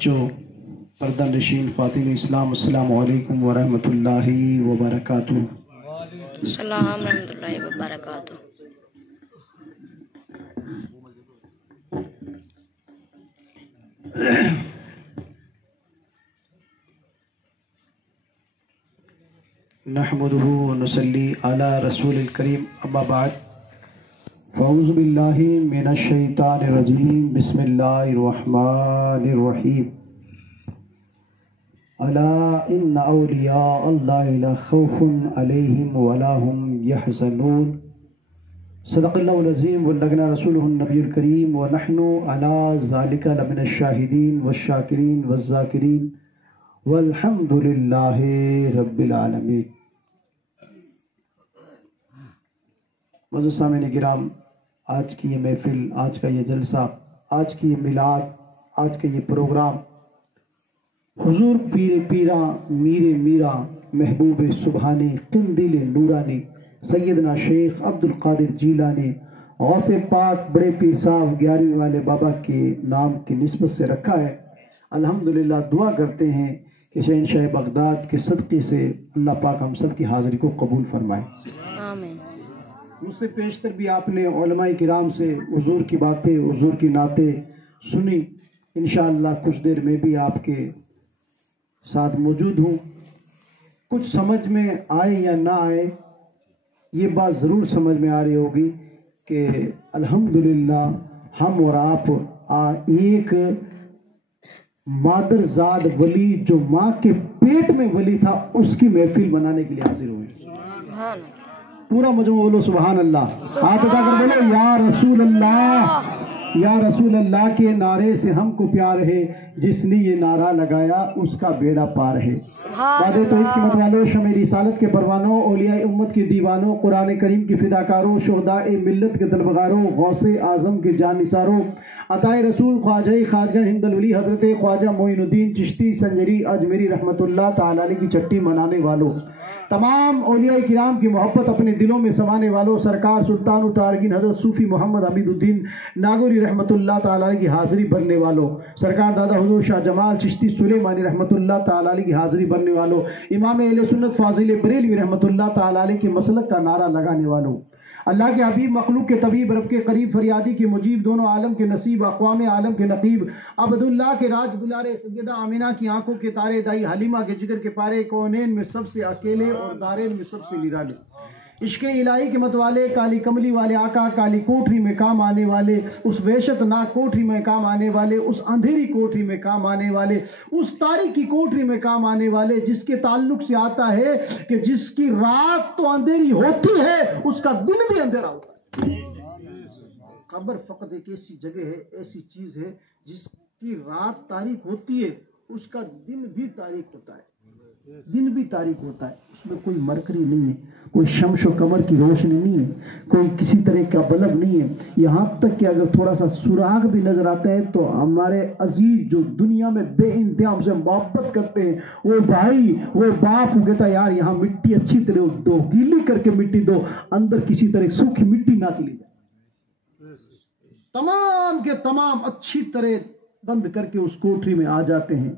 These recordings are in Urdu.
بچوں، پردہ نشین خواتین اسلام، السلام علیکم ورحمۃ اللہ وبرکاتہ۔ السلام ورحمۃ اللہ وبرکاتہ۔ نحمدہ ونصلی علی رسول الکریم، اما بعد، فاعوذ باللہ من الشیطان الرجیم، بسم اللہ الرحمن الرحیم۔ الا ان اولیاء اللہ لا خوف علیہم ولا هم یحزنون۔ صدق اللہ العظیم وبلغنا رسولہ النبی الکریم، ونحن علی ذلک لمن الشاہدین والشاکرین والذاکرین والحمد للہ رب العالمین۔ معزز سامعین کرام، آج کی یہ محفل، آج کا یہ جلسہ، آج کی یہ میلاد، آج کا یہ پروگرام حضور پیر پیرا میر میرا محبوب سبحانی قندیل نورانی سیدنا شیخ عبد القادر جیلانی غوث پاک بڑے پیر صاحب 11ویں والے بابا کے نام کی نسبت سے رکھا ہے۔ الحمدللہ دعا کرتے ہیں کہ شہنشاہ بغداد کے صدقے سے اللہ پاک ہم سب کی حاضری کو قبول فرمائے، آمین۔ مجھ سے پیشتر بھی آپ نے علماء کرام سے حضور کی باتیں، حضور کی نعتیں سنی۔ انشاءاللہ کچھ دیر میں بھی آپ کے ساتھ موجود ہوں۔ کچھ سمجھ میں آئے یا نہ آئے، یہ بات ضرور سمجھ میں آ رہی ہوگی کہ الحمدللہ ہم اور آپ ایک مادر زاد ولی جو ماں کے پیٹ میں ولی تھا، اس کی محفل بنانے کے لیے حاضر ہوئے۔ سبحان اللہ۔ پورا مجموعہ بولو سبحان اللہ، ہاتھ اٹھا کر بولو یا رسول اللہ، یا رسول اللہ کے نعرے سے ہم کو پیار ہے، جس نے یہ نعرہ لگایا اس کا بیڑا پار ہے۔ وعدے توحید کی مت والوں، شمع رسالت کے پروانوں، اولیاء امت کے دیوانوں، قرآن کریم کی فداکاروں، شہداء ملت کے طلبگاروں، غوث اعظم کے جانثاروں، عطائے رسول خواجہ خواجہ ہند الولی حضرت خواجہ معین الدین چشتی سنجری اجمیری رحمۃ اللہ تعالی علیہ کی چٹی منانے والوں، تمام اولیاء کرام کی محبت اپنے دلوں میں سمانے والوں، سرکار سلطان الطارقین حضرت صوفی محمد حمید الدین ناگوری رحمۃ اللہ تعالی علیہ کی حاضری بھرنے والوں، سرکار دادا حضور شاہ جمال چشتی سلیمانی رحمۃ اللہ تعالی علیہ کی حاضری بھرنے والوں، امام اہل سنت فاضل بریلوی رحمۃ اللہ تعالی علیہ کے مسلک کا نعرہ لگانے والوں، اللہ کے حبیب مخلوق کے طبیب رب کے قریب فریادی کے مجیب دونوں عالم کے نصیب اقوام عالم کے نقیب عبداللہ کے راج دلارے سیدہ آمینہ کی آنکھوں کے تارے دائی حلیمہ کے جگر کے پارے کونین میں سب سے اکیلے اور دارین میں سب سے نرالے، عشق الہی کے متوالے کالی کملی والے آقا، کالی کوٹری میں کام آنے والے، اس وحشت ناک کوٹری میں کام آنے والے، اس اندھیری کوٹری میں کام آنے والے، اس تاریکی کوٹری میں کام آنے والے، جس کے تعلق سے آتا ہے کہ جس کی رات تو اندھیری ہوتی ہے اس کا دن بھی اندھیرا ہوتا ہے۔ قبر فقط ایک ایسی جگہ ہے، ایسی چیز ہے جس کی رات تاریک ہوتی ہے، اس کا دن بھی تاریک ہوتا ہے، دن بھی تاریک ہوتا ہے۔ اس میں کوئی مرکری نہیں ہے، کوئی شمس و قمر کی روشنی نہیں ہے، کوئی کسی طرح کا بلب نہیں ہے، یہاں تک کہ اگر تھوڑا سا سراغ بھی نظر آتا ہے تو ہمارے عزیز جو دنیا میں بے انتہا ہم سے محبت کرتے ہیں، وہ بھائی، وہ باپ کو کہتا ہے یار یہاں مٹی اچھی طرح دو، گیلی کر کے مٹی دو، اندر کسی طرح سوکھی مٹی نہ چلی جائے۔ تمام کے تمام اچھی طرح بند کر کے اس کوٹری میں آ جاتے ہیں۔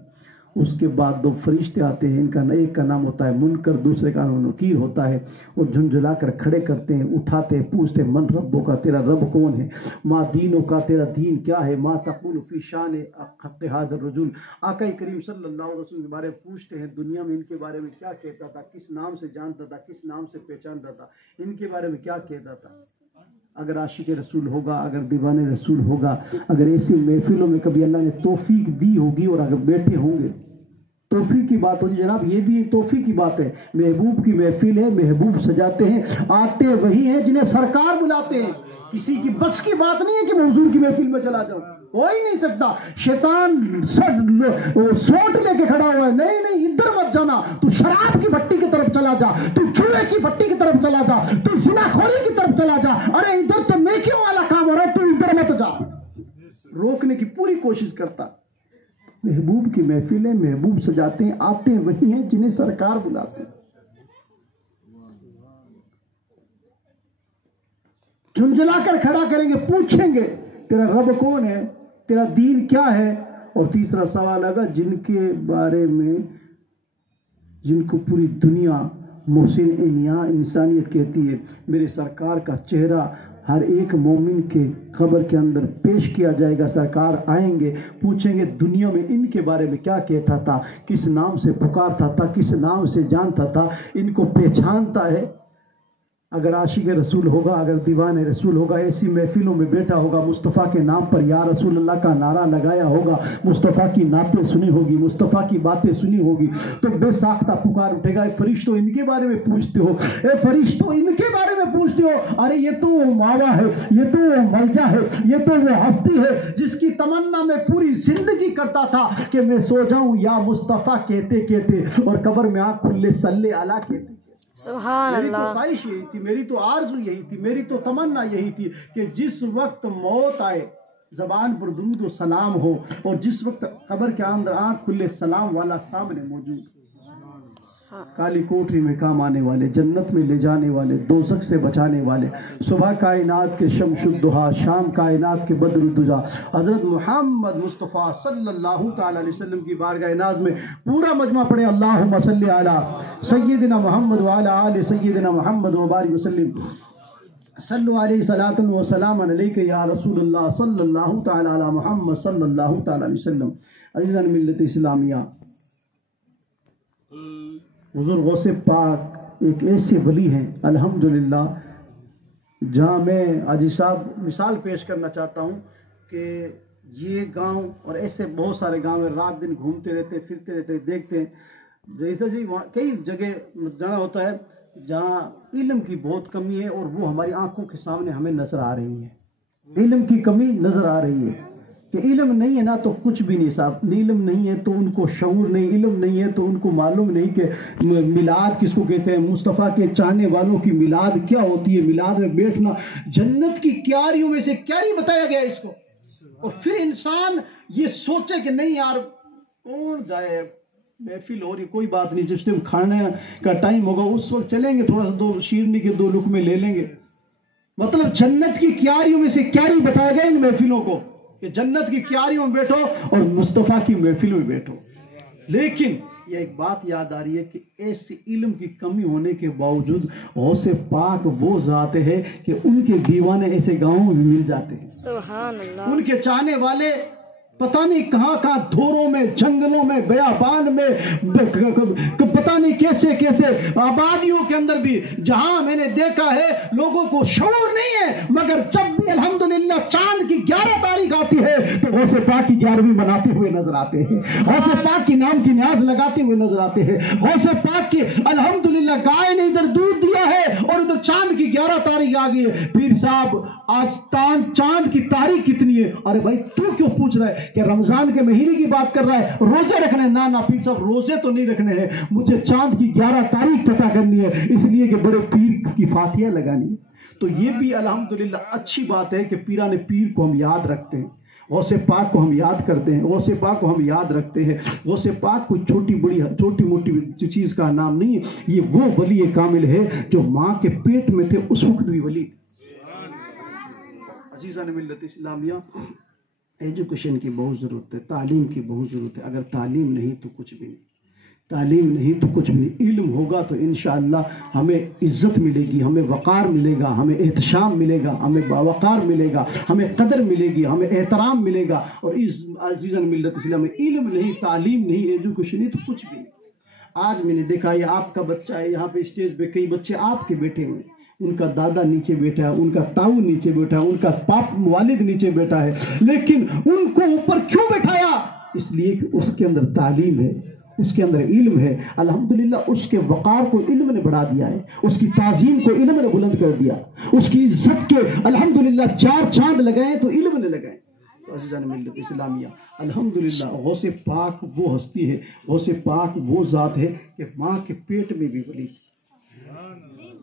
اس کے بعد دو فرشتے آتے ہیں، ان کا ایک کا نام ہوتا ہے منکر، دوسرے کا نام نکیر ہوتا ہے، اور جھنجھلا کر کھڑے کرتے ہیں، اٹھاتے ہیں، پوچھتے ہیں من ربوں کا، تیرا رب کون ہے؟ ما دینوں کا، تیرا دین کیا ہے؟ ما تقول فی شان حق هذا الرجل، آقا کریم صلی اللہ علیہ وسلم کے بارے میں پوچھتے ہیں، دنیا میں ان کے بارے میں کیا کہتا تھا، کس نام سے جانتا تھا، کس نام سے پہچانتا تھا، ان کے بارے میں کیا کہتا تھا۔ اگر عاشق رسول ہوگا، اگر دیوان رسول ہوگا، اگر ایسی محفلوں میں کبھی اللہ نے توفیق دی ہوگی اور اگر بیٹھے ہوں گے، توفیق کی بات ہوتی جناب، یہ بھی ایک توفیق کی بات ہے۔ محبوب کی محفل ہے، محبوب سجاتے ہیں، آتے وہی ہیں جنہیں سرکار بلاتے ہیں۔ کسی کی بس کی بات نہیں ہے کہ میں حضور کی محفل میں چلا جاؤں، ہو ہی نہیں سکتا۔ شیطان سوٹ لے کے کھڑا ہوا ہے، نہیں نہیں ادھر مت جانا، تو شراب کی بھٹی کی طرف چلا جا، تو جوئے کی بھٹی کی طرف چلا جا، تو زنا خوری کی طرف چلا جا، ارے ادھر تو نیکیوں والا کام ہو رہا ہے، تو ادھر مت جا۔ روکنے کی پوری کوشش کرتا۔ محبوب کی محفلیں محبوب سجاتے ہیں، آتے ہیں وہی ہیں جنہیں سرکار بلاتے ہیں۔ جھنجھلا کر کھڑا کریں گے، پوچھیں گے تیرا رب کون ہے، تیرا دین کیا ہے، اور تیسرا سوال آگا جن کے بارے میں جن کو پوری دنیا محسن انسانیت کہتی ہے، میرے سرکار کا چہرہ ہر ایک مومن کے قبر کے اندر پیش کیا جائے گا. سرکار آئیں گے، پوچھیں گے دنیا میں ان کے بارے میں کیا کہتا تھا، کس نام سے پکارتا تھا، کس نام سے جانتا تھا، ان کو پہچانتا ہے. اگر عاشق رسول ہوگا، اگر دیوان رسول ہوگا، ایسی محفلوں میں بیٹھا ہوگا، مصطفیٰ کے نام پر یا رسول اللہ کا نعرہ لگایا ہوگا، مصطفیٰ کی نعتیں سنی ہوگی، مصطفیٰ کی باتیں سنی ہوگی، تو بے ساختہ پکار اٹھے گا، اے فرشتوں ان کے بارے میں پوچھتے ہو، اے فرشتوں ان کے بارے میں پوچھتے ہو. ارے یہ تو وہ ماوا ہے، یہ تو وہ ملجا ہے، یہ تو وہ ہستی ہے جس کی تمنا میں پوری زندگی کرتا تھا کہ میں سو جاؤں یا مصطفیٰ کہتے کہتے اور قبر میں آنکھ کھلے صلی علی کہتے. سبحان میری تو اللہ. خواہش یہی تھی، میری تو آرزو یہی تھی، میری تو تمنا یہی تھی کہ جس وقت موت آئے زبان پر درود و سلام ہو، اور جس وقت قبر کے اندر آنکھ کھلے سلام والا سامنے موجود. کالی کوٹری میں کام آنے والے، جنت میں لے جانے والے، دوزخ سے بچانے والے، صبح کائنات کے شمس الضحیٰ، شام کائنات کے بدر الدجا، حضرت محمد مصطفیٰ صلی اللہ تعالی علیہ وسلم کی بارگاہ ناز میں پورا مجمع پڑھے اللہم صلی علی سیدنا محمد وعلی آل سیدنا محمد وبارک وسلم. صلو علیہ صلاۃ و سلام علیک یا رسول اللہ صلی اللہ تعالی علی محمد صلی اللہ تعالی علیہ وسلم. عزیزان ملت اسلامیہ، حضور غوث پاک ایک ایسے ولی ہیں الحمدللہ، جہاں میں حاجی صاحب مثال پیش کرنا چاہتا ہوں کہ یہ گاؤں اور ایسے بہت سارے گاؤں ہیں، رات دن گھومتے رہتے، پھرتے رہتے، دیکھتے ہیں. جیسے کئی جگہ جانا ہوتا ہے جہاں علم کی بہت کمی ہے، اور وہ ہماری آنکھوں کے سامنے ہمیں نظر آ رہی ہے. علم کی کمی نظر آ رہی ہے کہ علم نہیں ہے نا تو کچھ بھی نہیں صاحب. علم نہیں ہے تو ان کو شعور نہیں، علم نہیں ہے تو ان کو معلوم نہیں کہ میلاد کس کو کہتے ہیں، مصطفیٰ کے چاہنے والوں کی میلاد کیا ہوتی ہے، میلاد میں بیٹھنا جنت کی کیاریوں میں سے کیاری بتایا گیا اس کو. اور پھر انسان یہ سوچے کہ نہیں یار کون جائے، محفل ہو رہی، کوئی بات نہیں، جس ٹائم کھانے کا ٹائم ہوگا اس وقت چلیں گے، تھوڑا سا دو شیرنی کے 2 لقمے لے لیں گے. مطلب جنت کی کیاریوں میں سے کیاری بتایا گیا ان محفلوں کو کہ جنت کی کیاریوں میں بیٹھو اور مصطفیٰ کی محفل میں بیٹھو. لیکن یہ ایک بات یاد آ رہی ہے کہ ایسے علم کی کمی ہونے کے باوجود غوث پاک وہ ذات ہے کہ ان کے دیوانے ایسے گاؤں میں مل جاتے ہیں. سبحان اللہ. ان کے چاہنے والے پتہ نہیں کہاں کہاں دھوروں میں، جنگلوں میں، بیابان میں، پتہ نہیں کیسے کیسے آبادیوں کے اندر بھی، جہاں میں نے دیکھا ہے لوگوں کو شعور نہیں ہے، مگر جب بھی الحمدللہ چاند کی 11 تاریخ آتی ہے تو غوث پاک کی 11ویں مناتے ہوئے نظر آتے ہیں، غوث پاک کی نام کی نیاز لگاتے ہوئے نظر آتے ہیں. غوث پاک کی الحمدللہ گائے نے ادھر دودھ دیا ہے اور ادھر چاند کی 11 تاریخ آ گئی ہے. پیر صاحب آج چاند کی تاریخ کتنی ہے؟ ارے بھائی تو کیوں پوچھ رہا ہے کہ رمضان کے مہینے کی بات کر رہا ہے، روزے رکھنے؟ نہ پیر صاحب روزے تو نہیں رکھنے ہیں، مجھے چاند کی 11 تاریخ پتہ کرنی ہے، اس لیے کہ بڑے پیر کی فاتحہ لگانی ہے. تو یہ بھی الحمدللہ اچھی بات ہے کہ پیران پیر کو ہم یاد رکھتے ہیں، غوث پاک کو ہم یاد کرتے ہیں، غوث پاک کو ہم یاد رکھتے ہیں. غوث پاک کوئی چھوٹی موٹی چیز کا نام نہیں ہے، یہ وہ ولی کامل ہے جو ماں کے پیٹ میں تھے اس وقت بھی ولی. عزیزان ملت اسلامیہ، ایجوکیشن کی بہت ضرورت ہے، تعلیم کی بہت ضرورت ہے. اگر تعلیم نہیں تو کچھ بھی نہیں، تعلیم نہیں تو کچھ بھی نہیں. علم ہوگا تو انشاءاللہ ہمیں عزت ملے گی، ہمیں وقار ملے گا، ہمیں احتشام ملے گا، ہمیں باوقار ملے گا، ہمیں قدر ملے گی، ہمیں احترام ملے گا. اور اس عزیزان ملت اسلام میں علم نہیں، تعلیم نہیں، ایجوکیشن نہیں تو کچھ بھی نہیں. آج میں نے دیکھا یہ آپ کا بچہ ہے، یہاں پہ اسٹیج پہ کئی بچے آپ کے بیٹھے ہوئے، ان کا دادا نیچے بیٹھا ہے، ان کا تاؤ نیچے بیٹھا ہے، ان کا والد نیچے بیٹھا ہے، لیکن ان کو اوپر کیوں بیٹھایا؟ اس لیے کہ اس کے اندر تعلیم ہے، اس کے اندر علم ہے. الحمدللہ اس کے وقار کو علم نے بڑھا دیا ہے، اس کی تعظیم کو علم نے بلند کر دیا، اس کی عزت کے الحمدللہ 4 چاند لگائے تو علم نے لگائے. تو عزیزان ملت اسلامیہ، الحمدللہ غوث پاک وہ ہستی ہے، غوث پاک وہ ذات ہے کہ ماں کے پیٹ میں بھی ولی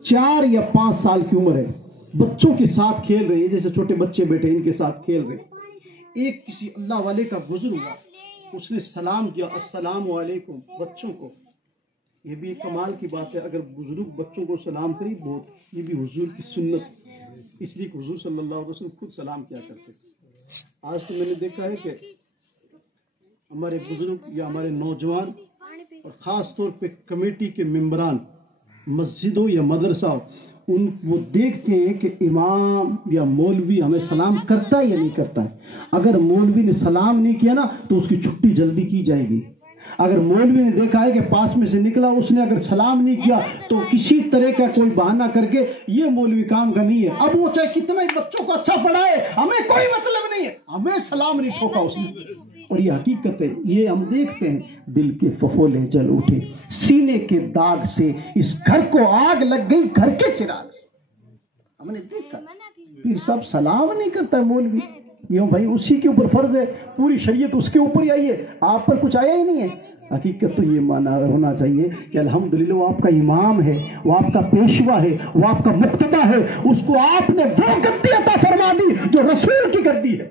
4 یا 5 سال کی عمر ہے، بچوں کے ساتھ کھیل رہے ہیں، جیسے چھوٹے بچے بیٹھے ان کے ساتھ کھیل رہے. ایک کسی اللہ والے کا گزر ہوا، اس نے سلام کیا السلام علیکم بچوں کو. یہ بھی ایک کمال کی بات ہے، اگر بزرگ بچوں کو سلام کریں بہت، یہ بھی حضور کی سنت، اس لیے کہ حضور صلی اللہ علیہ وسلم خود سلام کیا کرتے. آج تو میں نے دیکھا ہے کہ ہمارے بزرگ یا ہمارے نوجوان اور خاص طور پہ کمیٹی کے ممبران مسجدوں یا مدرسہ وہ دیکھتے ہیں کہ امام یا مولوی ہمیں سلام کرتا ہے یا نہیں کرتا ہے. اگر مولوی نے سلام نہیں کیا نا تو اس کی چھٹی جلدی کی جائے گی. اگر مولوی نے دیکھا ہے کہ پاس میں سے نکلا اس نے اگر سلام نہیں کیا تو کسی طرح کا کوئی بہانہ کر کے یہ مولوی کام کا نہیں ہے. اب وہ چاہے کتنا ہی بچوں کو اچھا پڑھائے ہمیں کوئی مطلب نہیں ہے, ہمیں سلام نہیں ٹھوکا اس نے. اور یہ حقیقت ہے, یہ ہم دیکھتے ہیں. دل کے ففولے جل اٹھے سینے کے داغ سے, اس گھر کو آگ لگ گئی گھر کے چراغ سے. ہم نے دیکھا پھر سب سلام نہیں کرتا ہے مولوی. یوں بھائی اسی کے اوپر فرض ہے, پوری شریعت اس کے اوپر ہی آئی ہے, آپ پر کچھ آیا ہی نہیں ہے. حقیقت تو یہ مانا ہونا چاہیے کہ الحمدللہ وہ آپ کا امام ہے, وہ آپ کا پیشوا ہے, وہ آپ کا مقتدا ہے. اس کو آپ نے وہ گدی عطا فرما دی جو رسول کی گدی ہے.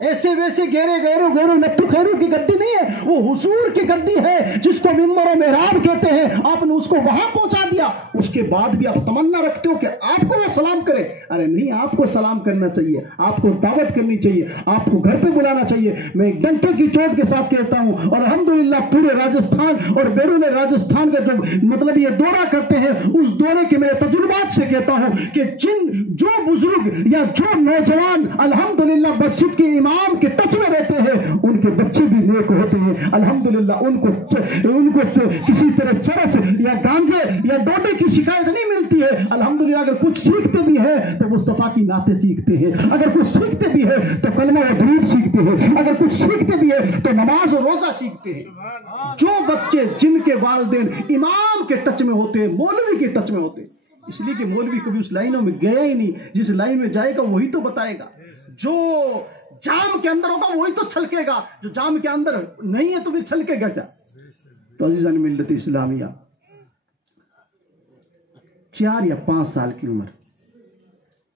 ایسے ویسے گہرے نتھو خیرو کی گدی نہیں ہے, وہ حضور کی گدی ہے جس کو منبر و محراب کہتے ہیں. آپ نے اس کو وہاں پہنچا دیا, اس کے بعد بھی آپ تمنا رکھتے ہو کہ آپ کو وہ سلام کرے. ارے نہیں, آپ کو سلام کرنا چاہیے, آپ کو دعوت کرنی چاہیے, آپ کو گھر پہ بلانا چاہیے. میں ایک ڈنٹے کی چوٹ کے ساتھ کہتا ہوں, اور الحمدللہ پورے راجستھان اور بیرون راجستھان کا جو مطلب یہ دورہ کرتے ہیں اس دورے کے میں تجربات سے کہتا ہوں کہ جو بزرگ یا جو نوجوان الحمدللہ مسجد کے امام کے ٹچ میں رہتے ہیں ان کے بچے بھی نیک ہوتے ہیں. الحمدللہ ان کو کسی طرح چرس یا گانجے یا ڈوڈے کی شکایت نہیں ملتی ہے. الحمدللہ اگر کچھ سیکھتے بھی ہیں تو مصطفیٰ کی نعتیں سیکھتے ہیں, اگر کچھ سیکھتے بھی ہیں تو کلمہ و درود سیکھتے ہیں, اگر کچھ سیکھتے بھی ہیں تو نماز و روزہ سیکھتے ہیں. جو بچے جن کے والدین امام کے ٹچ میں ہوتے ہیں, مولوی کے ٹچ میں ہوتے ہیں, اس لیے کہ مولوی کبھی اس لائنوں میں گیا ہی نہیں. جس لائن میں جائے گا وہی تو بتائے گا, جو جام کے اندر ہوگا وہی تو چھلکے گا, جو جام کے اندر نہیں ہے تو پھر چھلکے گا کیا. تو عزیزان ملت اسلامیہ, 4 یا 5 سال کی عمر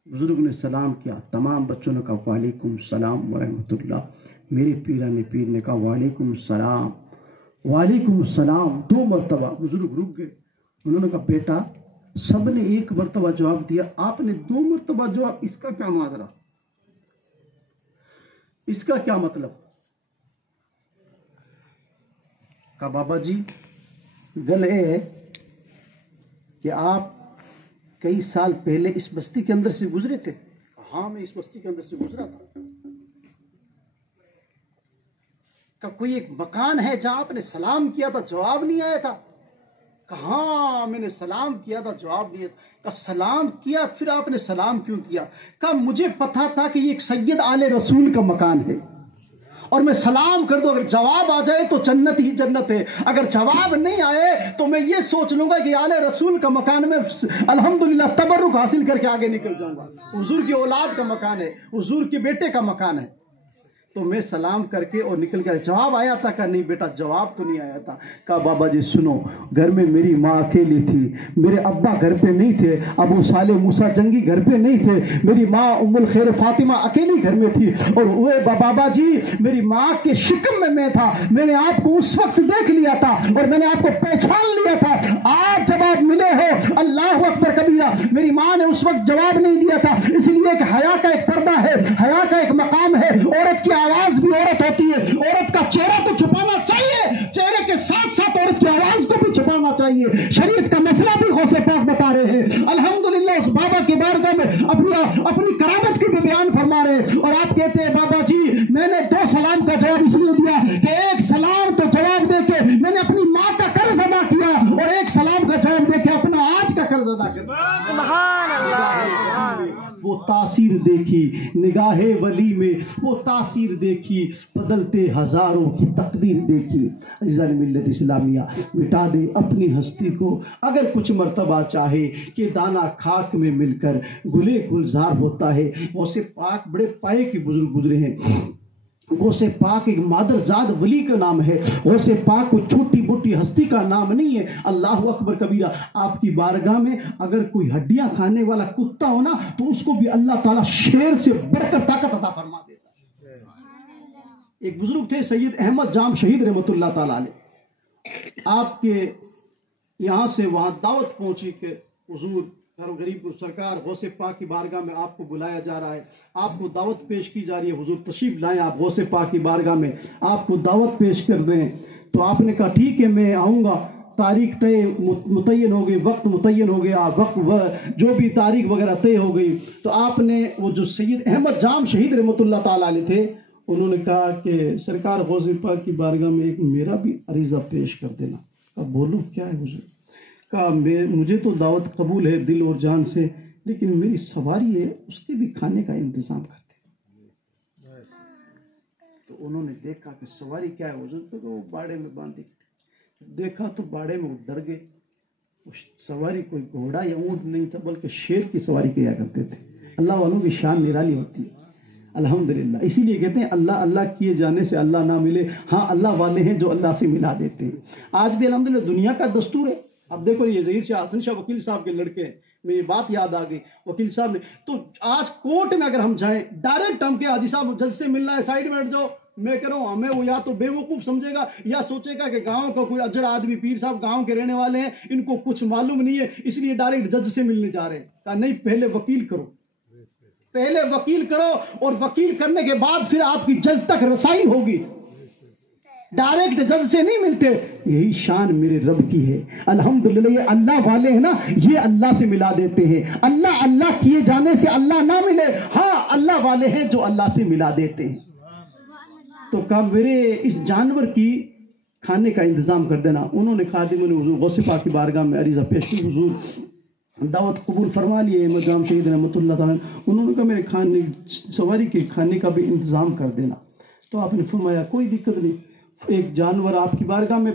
بزرگ نے سلام کیا, تمام بچوں نے کہا وعلیکم السلام ورحمۃ اللہ. میرے پیران پیر نے کہا وعلیکم السلام وعلیکم السلام. 2 مرتبہ بزرگ رک گئے. انہوں نے کہا بیٹا سب نے 1 مرتبہ جواب دیا, آپ نے 2 مرتبہ جواب, اس کا کیا ماجرا, اس کا کیا مطلب. کہا بابا جی گل یہ ہے کہ آپ کئی سال پہلے اس بستی کے اندر سے گزرے تھے. ہاں میں اس بستی کے اندر سے گزرا تھا. کہ کوئی ایک مکان ہے جہاں آپ نے سلام کیا تھا جواب نہیں آیا تھا. کہاں میں نے سلام کیا تھا جواب نہیں آیا. کہ سلام کیا, پھر آپ نے سلام کیوں کیا. کہ مجھے پتا تھا کہ یہ ایک سید آل رسول کا مکان ہے اور میں سلام کر دوں, اگر جواب آ جائے تو جنت ہی جنت ہے, اگر جواب نہیں آئے تو میں یہ سوچ لوں گا کہ آل رسول کا مکان میں الحمدللہ تبرک حاصل کر کے آگے نکل جاؤں گا. حضور کی اولاد کا مکان ہے, حضور کے بیٹے کا مکان ہے. تو میں سلام کر کے اور نکل گیا. جواب آیا تھا کہ نہیں بیٹا جواب تو نہیں آیا تھا. کہا بابا جی سنو, گھر میں میری ماں اکیلی تھی, میرے ابا گھر پہ نہیں تھے, ابو صالح موسیٰ جنگی گھر پہ نہیں تھے, میری ماں ام الخیر فاطمہ اکیلی گھر میں تھی, اور وہ بابا جی میری ماں کے شکم میں تھا. میں نے آپ کو اس وقت دیکھ لیا تھا اور میں نے آپ کو پہچان لیا تھا. آج جب آپ ملے ہو اللہ اکبر کبیرہ, میری ماں نے اس وقت جواب نہیں دیا تھا, اس لیے کہ حیا کا ایک پردہ ہے, حیا کا ایک مقام ہے. عورت کی آواز بھی عورت ہوتی ہے, عورت کا چہرہ تو چھپانا چاہیے, چہرے کے ساتھ ساتھ عورت کی آواز کو بھی چھپانا چاہیے. شریعت کا مسئلہ بھی غوث پاک بتا رہے ہیں. الحمدللہ اس بابا کی بارگاہ میں اپنی کرامت کی بھی بیان فرما رہے ہیں. اور آپ کہتے ہیں بابا جی میں نے 2 سلام کا جواب اس لیے دیا کہ ایک سلام تو جواب دے کے میں نے اپنی ماں کا قرض ادا کیا, اور ایک سلام کا جواب دے کے اپنا آج کا قرض ادا کیا. سبحان اللہ. وہ تاثیر دیکھی نگاہ ولی میں, وہ تاثیر دیکھی بدلتے ہزاروں کی تقدیر دیکھی. عزیزان ملت اسلامیہ, مٹا دے اپنی ہستی کو. اگر کچھ مرتبہ چاہے کہ دانہ خاک میں مل کر گلے گلزار ہوتا ہے. وہ سے پاک بڑے پائے کے بزرگ گزرے ہیں. وہ سے پاک ایک مادرزاد ولی کا نام ہے. وہ سے پاک کوئی چھوٹی موٹی ہستی کا نام نہیں ہے. اللہ اکبر کبیرہ. آپ کی بارگاہ میں اگر کوئی ہڈیاں کھانے والا کتا ہو نا تو اس کو بھی اللہ تعالیٰ شیر سے بڑھ کر طاقت عطا فرما دیتا. ایک بزرگ تھے سید احمد جام شہید رحمۃ اللہ تعالیٰ علیہ. آپ کے یہاں سے وہاں دعوت پہنچی کہ حضور غریب کو سرکار غوث پاک کی بارگاہ میں آپ کو بلایا جا رہا ہے، آپ کو دعوت پیش کی جا رہی ہے، حضور تشریف لائیں آپ غوث پاک کی بارگاہ میں، آپ کو دعوت پیش کر دیں۔ تو آپ نے کہا ٹھیک ہے میں آؤں گا، تاریخ طے متعین ہو گئی، وقت متعین ہو گیا، وقت جو بھی تاریخ وغیرہ طے ہو گئی۔ تو آپ نے وہ جو سید احمد جام شہید رحمۃ اللہ تعالیٰ علیہ تھے، انہوں نے کہا کہ سرکار غوث پاک کی بارگاہ میں ایک میرا بھی عریضہ پیش کر دینا۔ کہا بولو کیا ہے حضور؟ کہا مجھے تو دعوت قبول ہے دل اور جان سے، لیکن میری سواری ہے اس کے بھی کھانے کا انتظام کرتے۔ تو انہوں نے دیکھا کہ سواری کیا ہے حضور، تو وہ باڑے میں باندھی، دیکھا تو باڑے میں وہ ڈر گئے۔ سواری کوئی گھوڑا یا اونٹ نہیں تھا بلکہ شیر کی سواری کیا کرتے تھے۔ اللہ والوں کی شان نرالی ہوتی ہے الحمدللہ۔ اسی لیے کہتے ہیں اللہ اللہ کیے جانے سے اللہ نہ ملے، ہاں اللہ والے ہیں جو اللہ سے ملا دیتے ہیں۔ آج بھی الحمدللہ دنیا کا دستور ہے۔ اب دیکھو یہ ظہیر شاہ حسن شاہ وکیل صاحب کے لڑکے ہیں، میں یہ بات یاد آ گئی، وکیل صاحب نے تو آج کورٹ میں اگر ہم جائیں ڈائریکٹ ہم کے حاجی صاحب جج سے ملنا ہے، سائڈ میں ہٹ جاؤ، میں کہہ رہا ہوں ہمیں وہ یا تو بے وقوف سمجھے گا یا سوچے گا کہ گاؤں کا کوئی اجڑ آدمی، پیر صاحب گاؤں کے رہنے والے ہیں، ان کو کچھ معلوم نہیں ہے اس لیے ڈائریکٹ جج سے ملنے جا رہے ہیں۔ کہا نہیں، پہلے وکیل کرو، پہلے وکیل کرو، اور وکیل کرنے کے بعد پھر آپ کی جج تک رسائی ہوگی، ڈائریکٹ جج سے نہیں ملتے۔ یہی شان میرے رب کی ہے الحمدللہ۔ یہ اللہ والے ہیں نا، یہ اللہ سے ملا دیتے ہیں۔ اللہ اللہ کیے جانے سے اللہ نہ ملے، ہاں اللہ والے ہیں جو اللہ سے ملا دیتے ہیں۔ تو کہا میرے اس جانور کی کھانے کا انتظام کر دینا۔ انہوں نے خادم نے حضور غوث پاک کی بارگاہ میں عریضہ پیش کی، حضور دعوت قبول فرما لیے احمد جام شہید رحمۃ اللہ تعالیٰ۔ انہوں نے کہا میرے کھانے سواری کے کھانے کا بھی انتظام کر دینا۔ تو آپ نے فرمایا کوئی دقت نہیں۔ ایک جانور آپ کی بارگاہ میں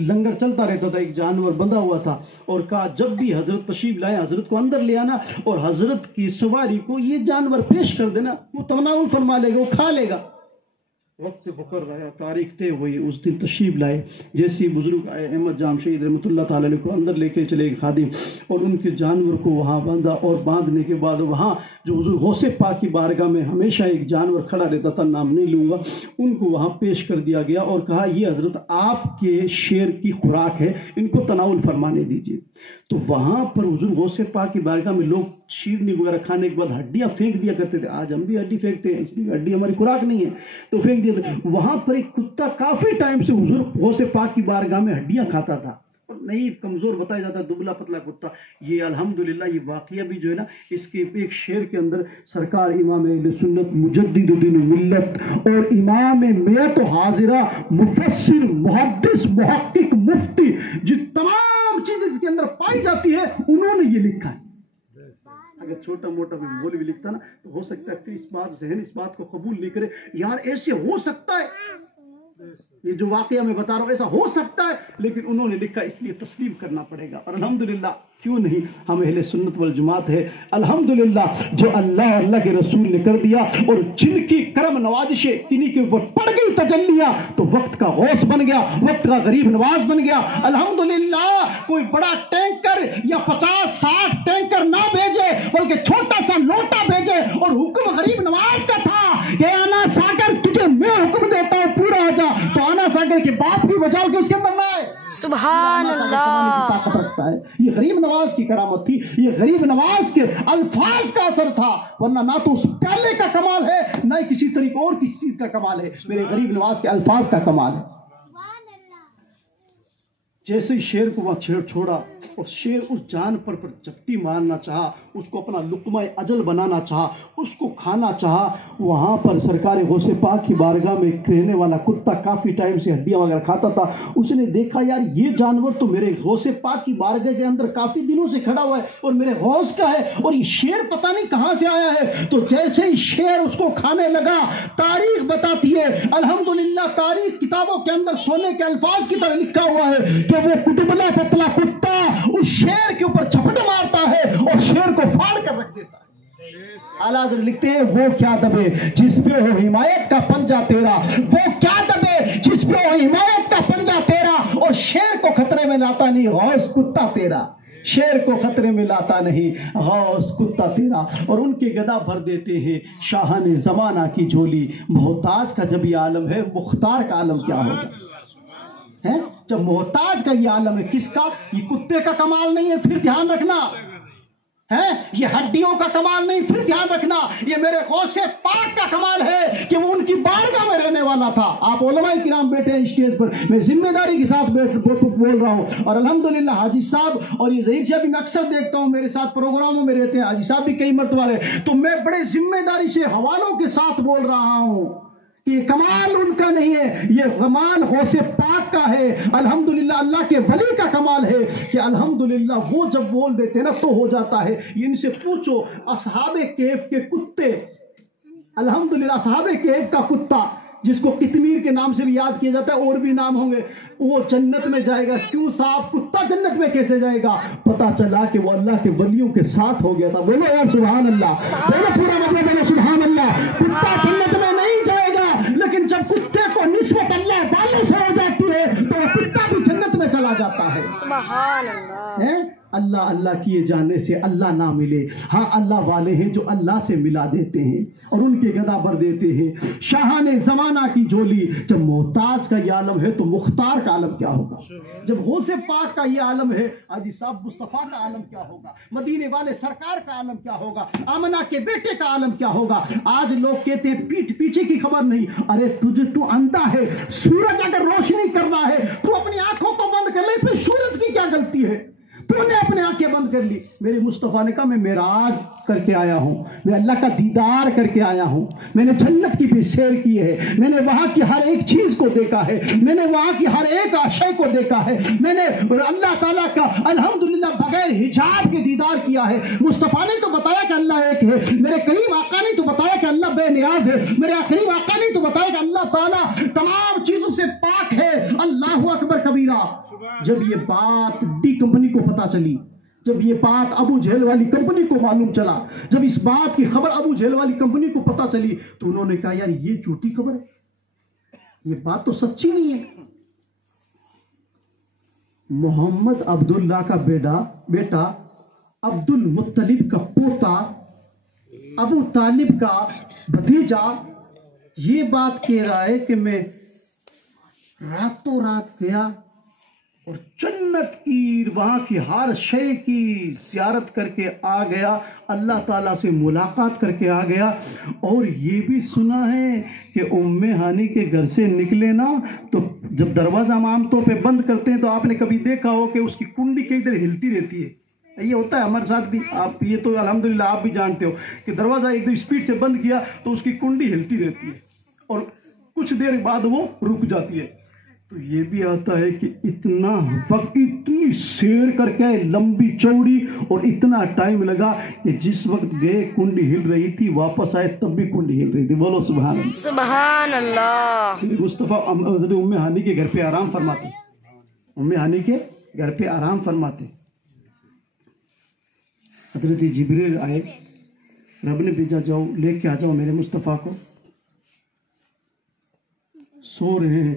لنگر چلتا رہتا تھا، ایک جانور بندھا ہوا تھا، اور کہا جب بھی حضرت تشریف لائے حضرت کو اندر لے آنا اور حضرت کی سواری کو یہ جانور پیش کر دینا، وہ تناول فرما لے گا، وہ کھا لے گا۔ وقت مقرر رہا، تاریخ طے ہوئی، اس دن تشریف لائے۔ جیسے بزرگ آئے احمد جام شہید رحمۃ اللہ تعالیٰ علیہ کو اندر لے کے چلے گئے خادم، اور ان کے جانور کو وہاں باندھا، اور باندھنے کے بعد وہاں جو حضور غوث پاک کی بارگاہ میں ہمیشہ ایک جانور کھڑا رہتا تھا، نام نہیں لوں گا، ان کو وہاں پیش کر دیا گیا اور کہا یہ حضرت آپ کے شیر کی خوراک ہے، ان کو تناول فرمانے دیجیے۔ تو وہاں پر حضور غوث پاک کی بارگاہ میں لوگ شیرنی وغیرہ کھانے کے بعد ہڈیاں پھینک دیا کرتے تھے۔ آج ہم بھی ہڈی پھینکتے ہیں، اس لیے ہڈی ہماری خوراک نہیں ہے تو پھینک دیا تھا۔ وہاں پر ایک کتا کافی ٹائم سے حضور غوث پاک کی بارگاہ میں ہڈیاں کھاتا تھا، اور نہیں کمزور بتایا جاتا، دبلا پتلا کتا۔ یہ الحمدللہ یہ واقعہ بھی جو ہے نا، اس کے ایک شعر کے اندر سرکار امام اہل سنت مجدد دین ملت اور امام میت و حاضرہ مفسر محدث محقق مفتی، جس تمام چیز اس کے اندر پائی جاتی ہے، انہوں نے یہ لکھا ہے۔ اگر چھوٹا موٹا کوئی مولوی بھی لکھتا نا تو ہو سکتا ہے کہ اس بات ذہن اس بات کو قبول نہیں کرے، یار ایسے ہو سکتا ہے، یہ جو واقعہ میں بتا رہا ہوں ایسا ہو سکتا ہے، لیکن انہوں نے لکھا اس لیے تسلیم کرنا پڑے گا۔ اور الحمدللہ کیوں نہیں، ہم اہل سنت والجماعت ہے الحمدللہ، جو اللہ اللہ کے رسول نے کر دیا، اور جن کی کرم نوازشیں انہی کے اوپر پڑ گئی تجلیاں، تو وقت کا غوث بن گیا، وقت کا غریب نواز بن گیا الحمدللہ۔ کوئی بڑا ٹینکر یا 50-60 ٹینکر نہ بھیجے، بلکہ چھوٹا سا لوٹا بھیجے، اور حکم غریب نواز کا تھا کہ آنا ساگر تجھے میں حکم دیتا ہوں پورا آ جا، تو آنا ساگر کے باپ کی وجہ کے اس کے اندر نہ آئے۔ سبحان اللہ، طاقت رکھتا ہے۔ یہ غریب نواز کی کرامت تھی، یہ غریب نواز کے الفاظ کا اثر تھا، ورنہ نہ تو اس پیالے کا کمال ہے، نہ کسی طریقے اور کسی چیز کا کمال ہے، میرے غریب نواز کے الفاظ کا کمال ہے۔ جیسے شیر کو وہاں چھوڑا، اور شیر اس جانور پر چپٹی مارنا چاہا، اس کو اپنا لقمہ اجل بنانا چاہا، اس کو کھانا چاہا، وہاں پر سرکار غوث پاک کی بارگاہ میں ایک رہنے والا کتا کافی ٹائم سے ہڈیاں وغیرہ کھاتا تھا، اس نے دیکھا یار یہ جانور تو میرے غوث پاک کی بارگاہ کے اندر کافی دنوں سے کھڑا ہوا ہے اور میرے غوث کا ہے، اور یہ شیر پتہ نہیں کہاں سے آیا ہے۔ تو جیسے ہی شیر اس کو کھانے لگا، تاریخ بتاتی ہے الحمدللہ، تاریخ کتابوں کے اندر سونے کے الفاظ کی طرح لکھا ہوا ہے کہ وہ کتبلا پتلا کتا اس شیر کے اوپر جھپٹ مارتا ہے اور شیر کو پھاڑ کر رکھ دیتا ہے۔ اعلیٰ حضرت لکھتے ہیں وہ کیا دبے جس پہ ہو حمایت کا پنجہ تیرا، وہ کیا دبے جس پہ ہو حمایت کا پنجہ تیرا، اور شیر کو خطرے میں لاتا نہیں غوث کتا تیرا، شیر کو خطرے میں لاتا نہیں غوث کتا تیرا۔ اور ان کے گدا بھر دیتے ہیں شاہان زمانہ کی جھولی، محتاج کا جب یہ عالم ہے مختار کا عالم کیا ہوگا ہے؟ جب محتاج کا یہ عالم ہے، کس کا؟ یہ کتے کا کمال نہیں ہے، پھر دھیان رکھنا، ہے یہ ہڈیوں کا کمال نہیں، پھر دھیان رکھنا یہ میرے غوث پاک کا کمال ہے کہ وہ ان کی بارگاہ میں رہنے والا تھا۔ آپ علماء کرام بیٹھے ہیں اسٹیج پر، میں ذمہ داری کے ساتھ بول رہا ہوں، اور الحمدللہ حاجی صاحب اور یہ ظہیر صاحب بھی میں اکثر دیکھتا ہوں میرے ساتھ پروگراموں میں رہتے ہیں، حاجی صاحب بھی کئی مرتبہ رہے، تو میں بڑے ذمہ داری سے حوالوں کے ساتھ بول رہا ہوں کہ یہ کمال ان کا نہیں ہے، یہ کمال غوث پاک کا ہے، الحمدللہ اللہ کے ولی کا کمال ہے کہ الحمدللہ وہ جب بول دیتے نا تو ہو جاتا ہے۔ ان سے پوچھو اصحاب کہف کے کتے، الحمدللہ اصحاب کہف کا کتا جس کو قطمیر کے نام سے بھی یاد کیا جاتا ہے، اور بھی نام ہوں گے، وہ جنت میں جائے گا۔ کیوں صاحب کتا جنت میں کیسے جائے گا؟ پتا چلا کہ وہ اللہ کے ولیوں کے ساتھ ہو گیا تھا۔ بولو یار سبحان اللہ، بولو پورا مطلب ہے سبحان اللہ۔ کتا جنت میں نہیں جائے گا، لیکن جب کتے کو نسبت اللہ والوں سے ہو جاتی ہے تو وہ کتا بھی جنت میں چلا جاتا ہے۔ سبحان اللہ۔ اللہ اللہ کیے جانے سے اللہ نہ ملے، ہاں اللہ والے ہیں جو اللہ سے ملا دیتے ہیں اور ان کے گدا بھر دیتے ہیں۔ شاہان زمانہ کی جھولی، جب محتاج کا یہ عالم ہے تو مختار کا عالم کیا ہوگا؟ جب غوث پاک کا یہ عالم ہے، حاجی صاحب مصطفیٰ کا عالم کیا ہوگا؟ مدینے والے سرکار کا عالم کیا ہوگا؟ آمنہ کے بیٹے کا عالم کیا ہوگا؟ آج لوگ کہتے ہیں پیٹھ پیچھے کی خبر نہیں، ارے تو اندھا ہے، سورج اگر روشنی کر رہا ہے تو اپنی آنکھوں کو بند کر لے، پھر سورج کی کیا غلطی ہے؟ تو نے اپنے آنکھیں بند کر لی۔ میرے مصطفیٰ نے کہا میں معراج کر کے آیا ہوں، میں اللہ کا دیدار کر کے آیا ہوں، میں نے جنت کی بھی سیر کی ہے، میں نے وہاں کی ہر ایک چیز کو دیکھا ہے، میں نے وہاں کی ہر ایک آشے کو دیکھا ہے، میں نے اللہ تعالیٰ کا الحمدللہ بغیر حجاب کے دیدار کیا ہے۔ مصطفیٰ نے تو بتایا کہ اللہ ایک ہے، میرے کریم آقا نے تو بتایا کہ اللہ بے نیاز ہے، میرے کریم آقا نے تو بتایا کہ اللہ تعالیٰ تمام چیزوں سے پاک ہے۔ اللہ اکبر کبیرہ۔ جب یہ بات ڈی کمپنی کو پتا چلی، جب یہ بات ابو جہل والی کمپنی کو معلوم چلا، جب اس بات کی خبر ابو جہل والی کمپنی کو پتا چلی تو انہوں نے کہا یار یہ جھوٹی خبر ہے، یہ بات تو سچی نہیں ہے۔ محمد عبداللہ کا بیٹا، عبد المطلب کا پوتا، ابو طالب کا بھتیجا یہ بات کہہ رہا ہے کہ میں راتوں رات گیا اور جنت کی وہاں کی ہر شے کی زیارت کر کے آ گیا، اللہ تعالیٰ سے ملاقات کر کے آ گیا، اور یہ بھی سنا ہے کہ ام ہانی کے گھر سے نکلے نا تو جب دروازہ ہم عام طور پہ بند کرتے ہیں تو آپ نے کبھی دیکھا ہو کہ اس کی کنڈی کئی طرح ہلتی رہتی ہے، یہ ہوتا ہے ہمارے ساتھ بھی، آپ یہ تو الحمدللہ آپ بھی جانتے ہو کہ دروازہ ایک دم اسپیڈ سے بند کیا تو اس کی کنڈی ہلتی رہتی ہے اور کچھ دیر بعد وہ رک جاتی ہے۔ تو یہ بھی آتا ہے کہ اتنا وقت، اتنی سیر کر کے لمبی چوڑی اور اتنا ٹائم لگا کہ جس وقت گئے کنڈی ہل رہی تھی، واپس آئے تب بھی کنڈی ہل رہی تھی۔ بولو سبحان اللہ، سبحان اللہ۔ مصطفیٰ حضرت ام ہانی کے گھر پہ آرام فرماتے، ام ہانی کے گھر پہ آرام فرماتے، حضرت جبریل آئے، رب نے بھیجا جاؤ لے کے آ جاؤ میرے مصطفیٰ کو۔ سو رہے ہیں،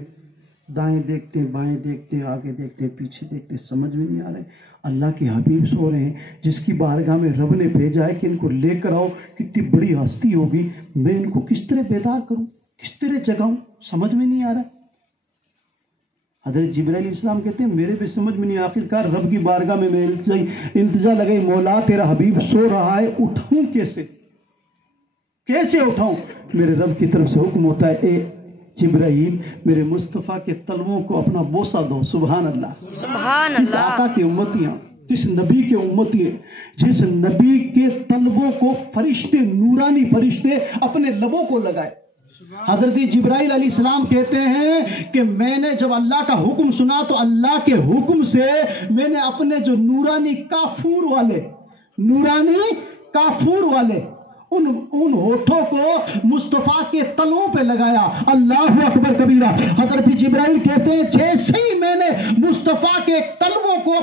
دائیں دیکھتے بائیں دیکھتے آگے دیکھتے پیچھے دیکھتے، سمجھ میں نہیں آ رہے، اللہ کے حبیب سو رہے ہیں جس کی بارگاہ میں رب نے بھیجا ہے کہ ان کو لے کر آؤ، کتنی بڑی ہستی ہوگی، میں ان کو کس طرح بیدار کروں، کس طرح جگاؤں، سمجھ میں نہیں آ رہا۔ حضرت جبرائیل علیہ السلام کہتے ہیں میرے بھی سمجھ میں نہیں، آخرکار رب کی بارگاہ میں التجا لگائی، مولا تیرا حبیب سو رہا ہے، اٹھوں کیسے اٹھاؤں؟ میرے رب کی طرف سے حکم ہوتا ہے اے جبرائیل میرے مصطفیٰ کے تلووں کو اپنا بوسہ دو۔ سبحان اللہ، سبحان جس اللہ۔ آقا کی امتیاں، جس نبی کے امتی ہیں، جس نبی کے تلووں کو فرشتے، نورانی فرشتے اپنے لبوں کو لگائے۔ حضرت جبرائیل علیہ السلام کہتے ہیں کہ میں نے جب اللہ کا حکم سنا تو اللہ کے حکم سے میں نے اپنے جو نورانی کافور والے ان ہونٹوں کو مصطفیٰ کے تلوں پہ لگایا۔ اللہ اکبر کبیرہ۔ حضرت جبرائیل کہتے ہیں جیسے ہی میں نے مصطفیٰ کے تلووں کو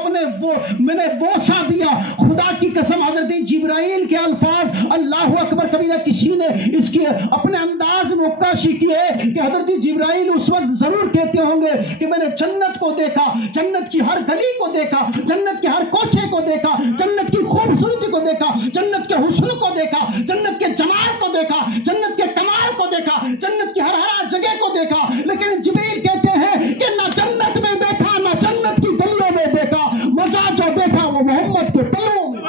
میں نے بوسہ دیا، خدا کی قسم حضرت جبرائیل کے الفاظ اللہ اکبر کبیرہ، کسی نے اس کی اپنے انداز میں عکاسی کی ہے کہ حضرت جبرائیل اس وقت ضرور کہتے ہوں گے کہ میں نے جنت کو دیکھا، جنت کی ہر گلی کو دیکھا، جنت کے ہر کوچے کو دیکھا، جنت کی خوبصورتی کو دیکھا، جنت کے حسن کو دیکھا، جنت کے جمال کو دیکھا، جنت کے کمال کو دیکھا، جنت کی ہر جگہ کو دیکھا، لیکن جبریل کہتے ہیں کہ نہ جنت میں دیکھا، نہ جنت کی گلیوں میں دیکھا، مزہ جو دیکھا وہ محمد کے تلووں میں۔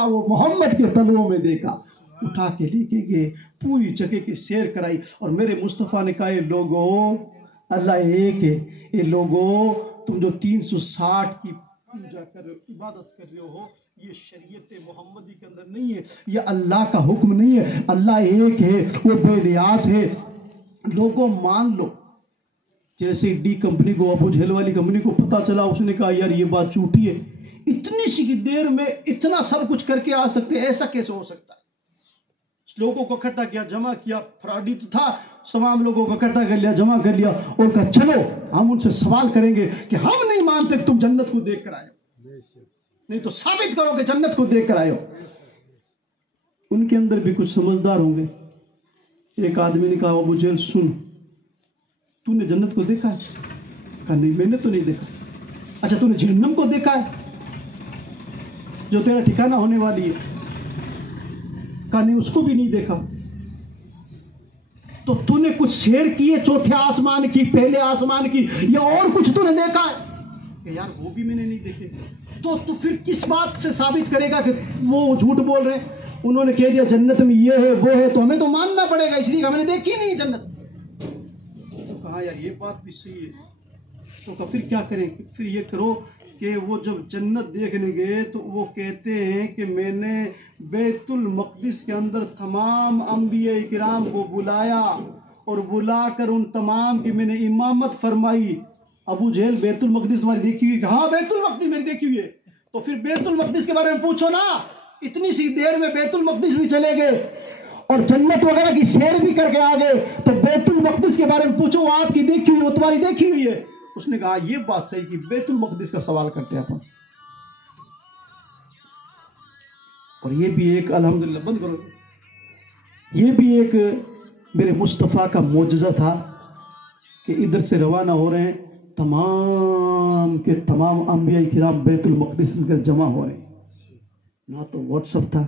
دیکھا, وہ محمد کے تلووں میں دیکھا. اٹھا کے لے کے گئے, پوری جگہ کی سیر کرائی, اور میرے مصطفیٰ نے کہا اے لوگوں, اللہ ایک ہے, اے لوگوں تم جو 360 کی پوجا کر رہے ہو, عبادت کر رہے ہو, یہ شریعت محمدی کے اندر نہیں ہے, یہ اللہ کا حکم نہیں ہے. اللہ ایک ہے, وہ بے نیاز ہے, لوگوں مان لو. جیسے ڈی کمپنی کو, ابو جہل والی کمپنی کو پتا چلا, اس نے کہا یار یہ بات جھوٹی ہے, اتنی سی دیر میں اتنا سب کچھ کر کے آ سکتے, ایسا کیسے ہو سکتا ہے. لوگوں کو اکٹھا کیا, جمع کیا, فراڈی تو تھا, تمام لوگوں کو اکٹھا کر لیا, جمع کر لیا, اور کہا چلو ہم ان سے سوال کریں گے کہ ہم نہیں مانتے کہ تم جنت کو دیکھ کر آئے ہو, نہیں تو ثابت کرو کہ جنت کو دیکھ کر آئے ہو. ان کے اندر بھی کچھ سمجھدار ہوں گے. ایک آدمی نے کہا ابو جہل سن, تو نے جنت کو دیکھا ہے؟ کہا نہیں میں نے تو نہیں دیکھا. اچھا تو نے جہنم کو دیکھا ہے جو تیرا ٹھکانہ ہونے والی ہے؟ کہا نہیں اس کو بھی نہیں دیکھا. تو نے کچھ سیر کی ہے چوتھے آسمان کی, پہلے آسمان کی, یا اور کچھ تو نے دیکھا ہے؟ کہ یار وہ بھی میں نے نہیں دیکھے. تو پھر کس بات سے ثابت کرے گا کہ وہ جھوٹ بول رہے ہیں؟ انہوں نے کہہ دیا جنت میں یہ ہے وہ ہے, تو ہمیں تو ماننا پڑے گا, اس لیے ہم نے دیکھی نہیں جنت. تو کہا یار یہ بات بھی صحیح ہے. تو کہا پھر کیا کریں؟ پھر یہ کرو کہ وہ جب جنت دیکھنے گئے تو وہ کہتے ہیں کہ میں نے بیت المقدس کے اندر تمام انبیاء کرام کو بلایا, اور بلا کر ان تمام کی میں نے امامت فرمائی. ابو جہل بیت المقدس تمہاری دیکھی ہوئی؟ ہاں بیت المقدس میری دیکھی ہوئی ہے. تو پھر بیت المقدس کے بارے میں پوچھو نا, اتنی سی دیر میں بیت المقدس بھی چلے گئے اور جنت وغیرہ کی سیر بھی کر کے آ گئے, تو بیت المقدس کے بارے میں پوچھو, وہ آپ کی دیکھی ہوئی, وہ تمہاری دیکھی ہوئی ہے. اس نے کہا یہ بات صحیح کہ بیت المقدس کا سوال کرتے ہیں اپن. اور یہ بھی ایک الحمدللہ بند کرو, یہ بھی ایک میرے مصطفیٰ کا معجزہ تھا کہ ادھر سے روانہ ہو رہے ہیں, تمام کے تمام انبیاء کرام بیت المقدس کے جمع ہو رہے ہیں. نہ تو واٹس ایپ تھا,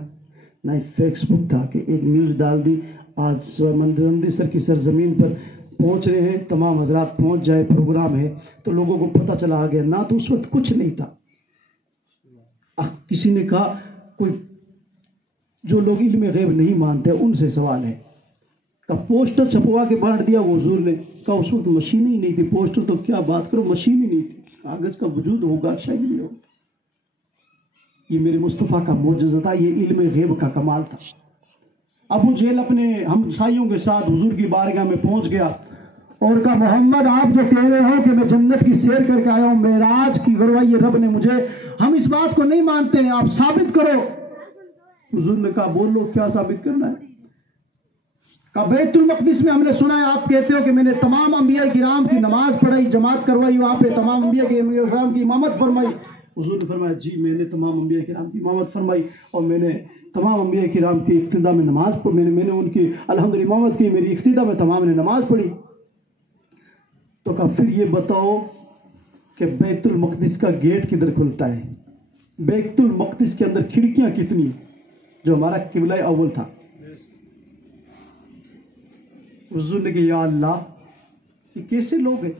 نہ فیس بک تھا کہ ایک نیوز ڈال دی آج امرتسر کی سرزمین پر پہنچ رہے ہیں, تمام حضرات پہنچ جائے, پروگرام ہے تو لوگوں کو پتہ چلا آ گیا. نہ تو اس وقت کچھ نہیں تھا. کسی نے کہا, کوئی جو لوگ علم غیب نہیں مانتے ان سے سوال ہے, کہ پوسٹر چھپوا کے بانٹ دیا وہ حضور نے. کہا اس وقت مشین ہی نہیں تھی, پوسٹر تو کیا بات کرو, مشین ہی نہیں تھی, کاغذ کا وجود ہوگا شاید نہیں ہوگا. یہ میرے مصطفیٰ کا معجزہ تھا, یہ علم غیب کا کمال تھا. ابو جہل اپنے ہمسائیوں کے ساتھ حضور کی بارگاہ میں پہنچ گیا اور کہا محمد آپ جو کہہ رہے ہو کہ میں جنت کی سیر کر کے آیا ہوں, معراج کی گروائی رب نے مجھے, ہم اس بات کو نہیں مانتے ہیں, آپ ثابت کرو. حضور نے کہا بولو کیا ثابت کرنا ہے؟ کہا بیت المقدس میں ہم نے سنا ہے آپ کہتے ہو کہ میں نے تمام انبیاء کرام کی نماز پڑھائی, جماعت کروائی, وہاں پہ تمام انبیاء کرام کی امامت فرمائی. حضور نے فرمایا جی میں نے تمام انبیاء کرام کی امامت فرمائی, اور میں نے تمام انبیاء کرام کی اقتدا میں نماز پڑھی, میں نے ان کی الحمدللہ امامت کی, میری اقتدا میں تمام نے نماز پڑھی. تو کہا پھر یہ بتاؤ کہ بیت المقدس کا گیٹ کدھر کھلتا ہے, بیت المقدس کے اندر کھڑکیاں کتنی, جو ہمارا قبلہ اول تھا. حضور نے کہا یا اللہ یہ کیسے لوگ ہیں,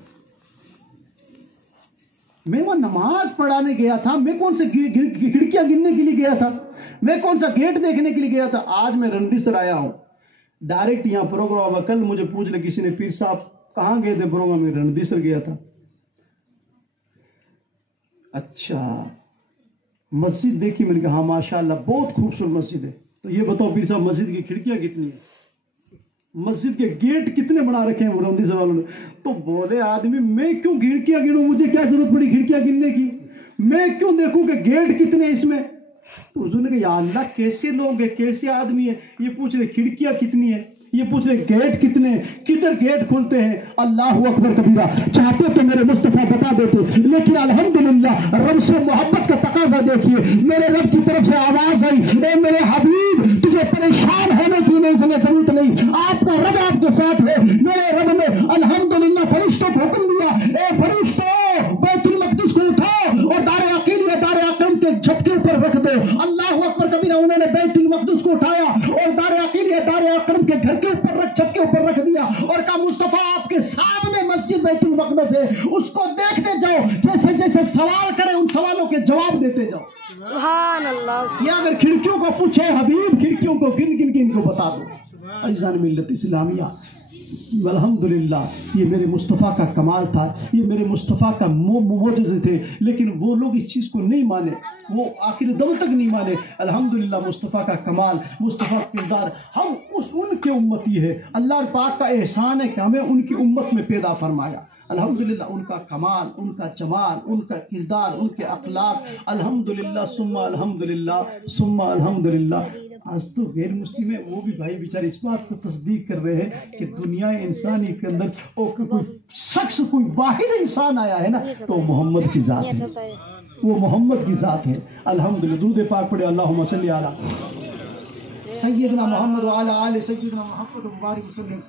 میں وہ نماز پڑھانے گیا تھا, میں کون سے کھڑکیاں گننے کے لیے گیا تھا, میں کون سا گیٹ دیکھنے کے لیے گیا تھا. آج میں رنڈیسر آیا ہوں, ڈائریکٹ یہاں پروگرام, کل مجھے پوچھ لے کسی نے پیر صاحب کہاں گئے تھے پروگرام میں, رنڈیسر گیا تھا. اچھا مسجد دیکھی؟ میں نے کہا ہاں ماشاءاللہ بہت خوبصورت مسجد ہے. تو یہ بتاؤ پیر صاحب مسجد کی کھڑکیاں کتنی ہیں, مسجد کے گیٹ کتنے بنا رکھے ہیں رنڈیسر والوں نے؟ تو بولے آدمی میں کیوں کھڑکیاں گنوں, مجھے کیا ضرورت پڑی کھڑکیاں گننے کی, میں کیوں دیکھوں کہ گیٹ کتنے اس میں. تو حضور نے کہا یا اللہ کیسے لوگ ہیں, کیسے آدمی ہیں, یہ پوچھ رہے کھڑکیاں کتنی ہیں, یہ پوچھ رہے گیٹ کتنے ہیں, کدھر گیٹ کھلتے ہیں. اللہ اکبر کبیرہ, چاہتے تو میرے مصطفیٰ بتا دیتے, لیکن الحمدللہ رب سے محبت کا تقاضا دیکھیے, میرے رب کی طرف سے آواز آئی, اے میرے حبیب تجھے پریشان ہونے کی نہیں ضرورت نہیں, آپ کا رب آپ کے ساتھ ہے. میرے رب نے الحمدللہ فرشتوں کو حکم دیا, اے فرشتوں بیت المقدس کو اٹھاؤ اور دار عقیل یا دار اکرم کے چھت کے اوپر رکھ دو. اللہ اکبر کبیرہ, انہوں نے بیت المقدس کو اٹھایا اور دار عقیل یا دار اکرم کے گھر کے اوپر چھت کے اوپر رکھ دیا, اور کہا مصطفیٰ آپ کے سامنے مسجد بیت المقدس ہے, اس کو دیکھتے جاؤ, جیسے جیسے سوال کرے ان سوالوں کے جواب دیتے جاؤ. سبحان اللہ. یا اگر کھڑکیوں کو پوچھے حبیب کھڑکیوں کو گن گن کے ان کو بتا دو. عزیزان ملت اسلامیہ، الحمدللہ یہ میرے مصطفیٰ کا کمال تھا، یہ میرے مصطفیٰ کا معجزے تھے، لیکن وہ لوگ اس چیز کو نہیں مانے، وہ آخر دم تک نہیں مانے. الحمدللہ مصطفیٰ کا کمال، مصطفیٰ کا کردار، ہم ان کے امتی ہے. اللہ پاک کا احسان ہے کہ ہمیں ان کی امت میں پیدا فرمایا. الحمدللہ ان کا کمال، ان کا جمال، ان کا کردار، ان کے اخلاق، الحمدللہ ثم الحمدللہ ثم الحمدللہ. آج تو غیر مسلم ہے وہ بھی بھائی بیچارے اس بات کو تصدیق کر رہے ہیں کہ دنیا انسانی کے اندر کوئی شخص، کوئی واحد انسان آیا ہے نا تو محمد کی ذات ہے، وہ محمد کی ذات ہے. الحمدللہ. درود پاک پڑھے اللہم صلی علی سیدنا محمد وعلی آل سیدنا محمد مبارک وسلم.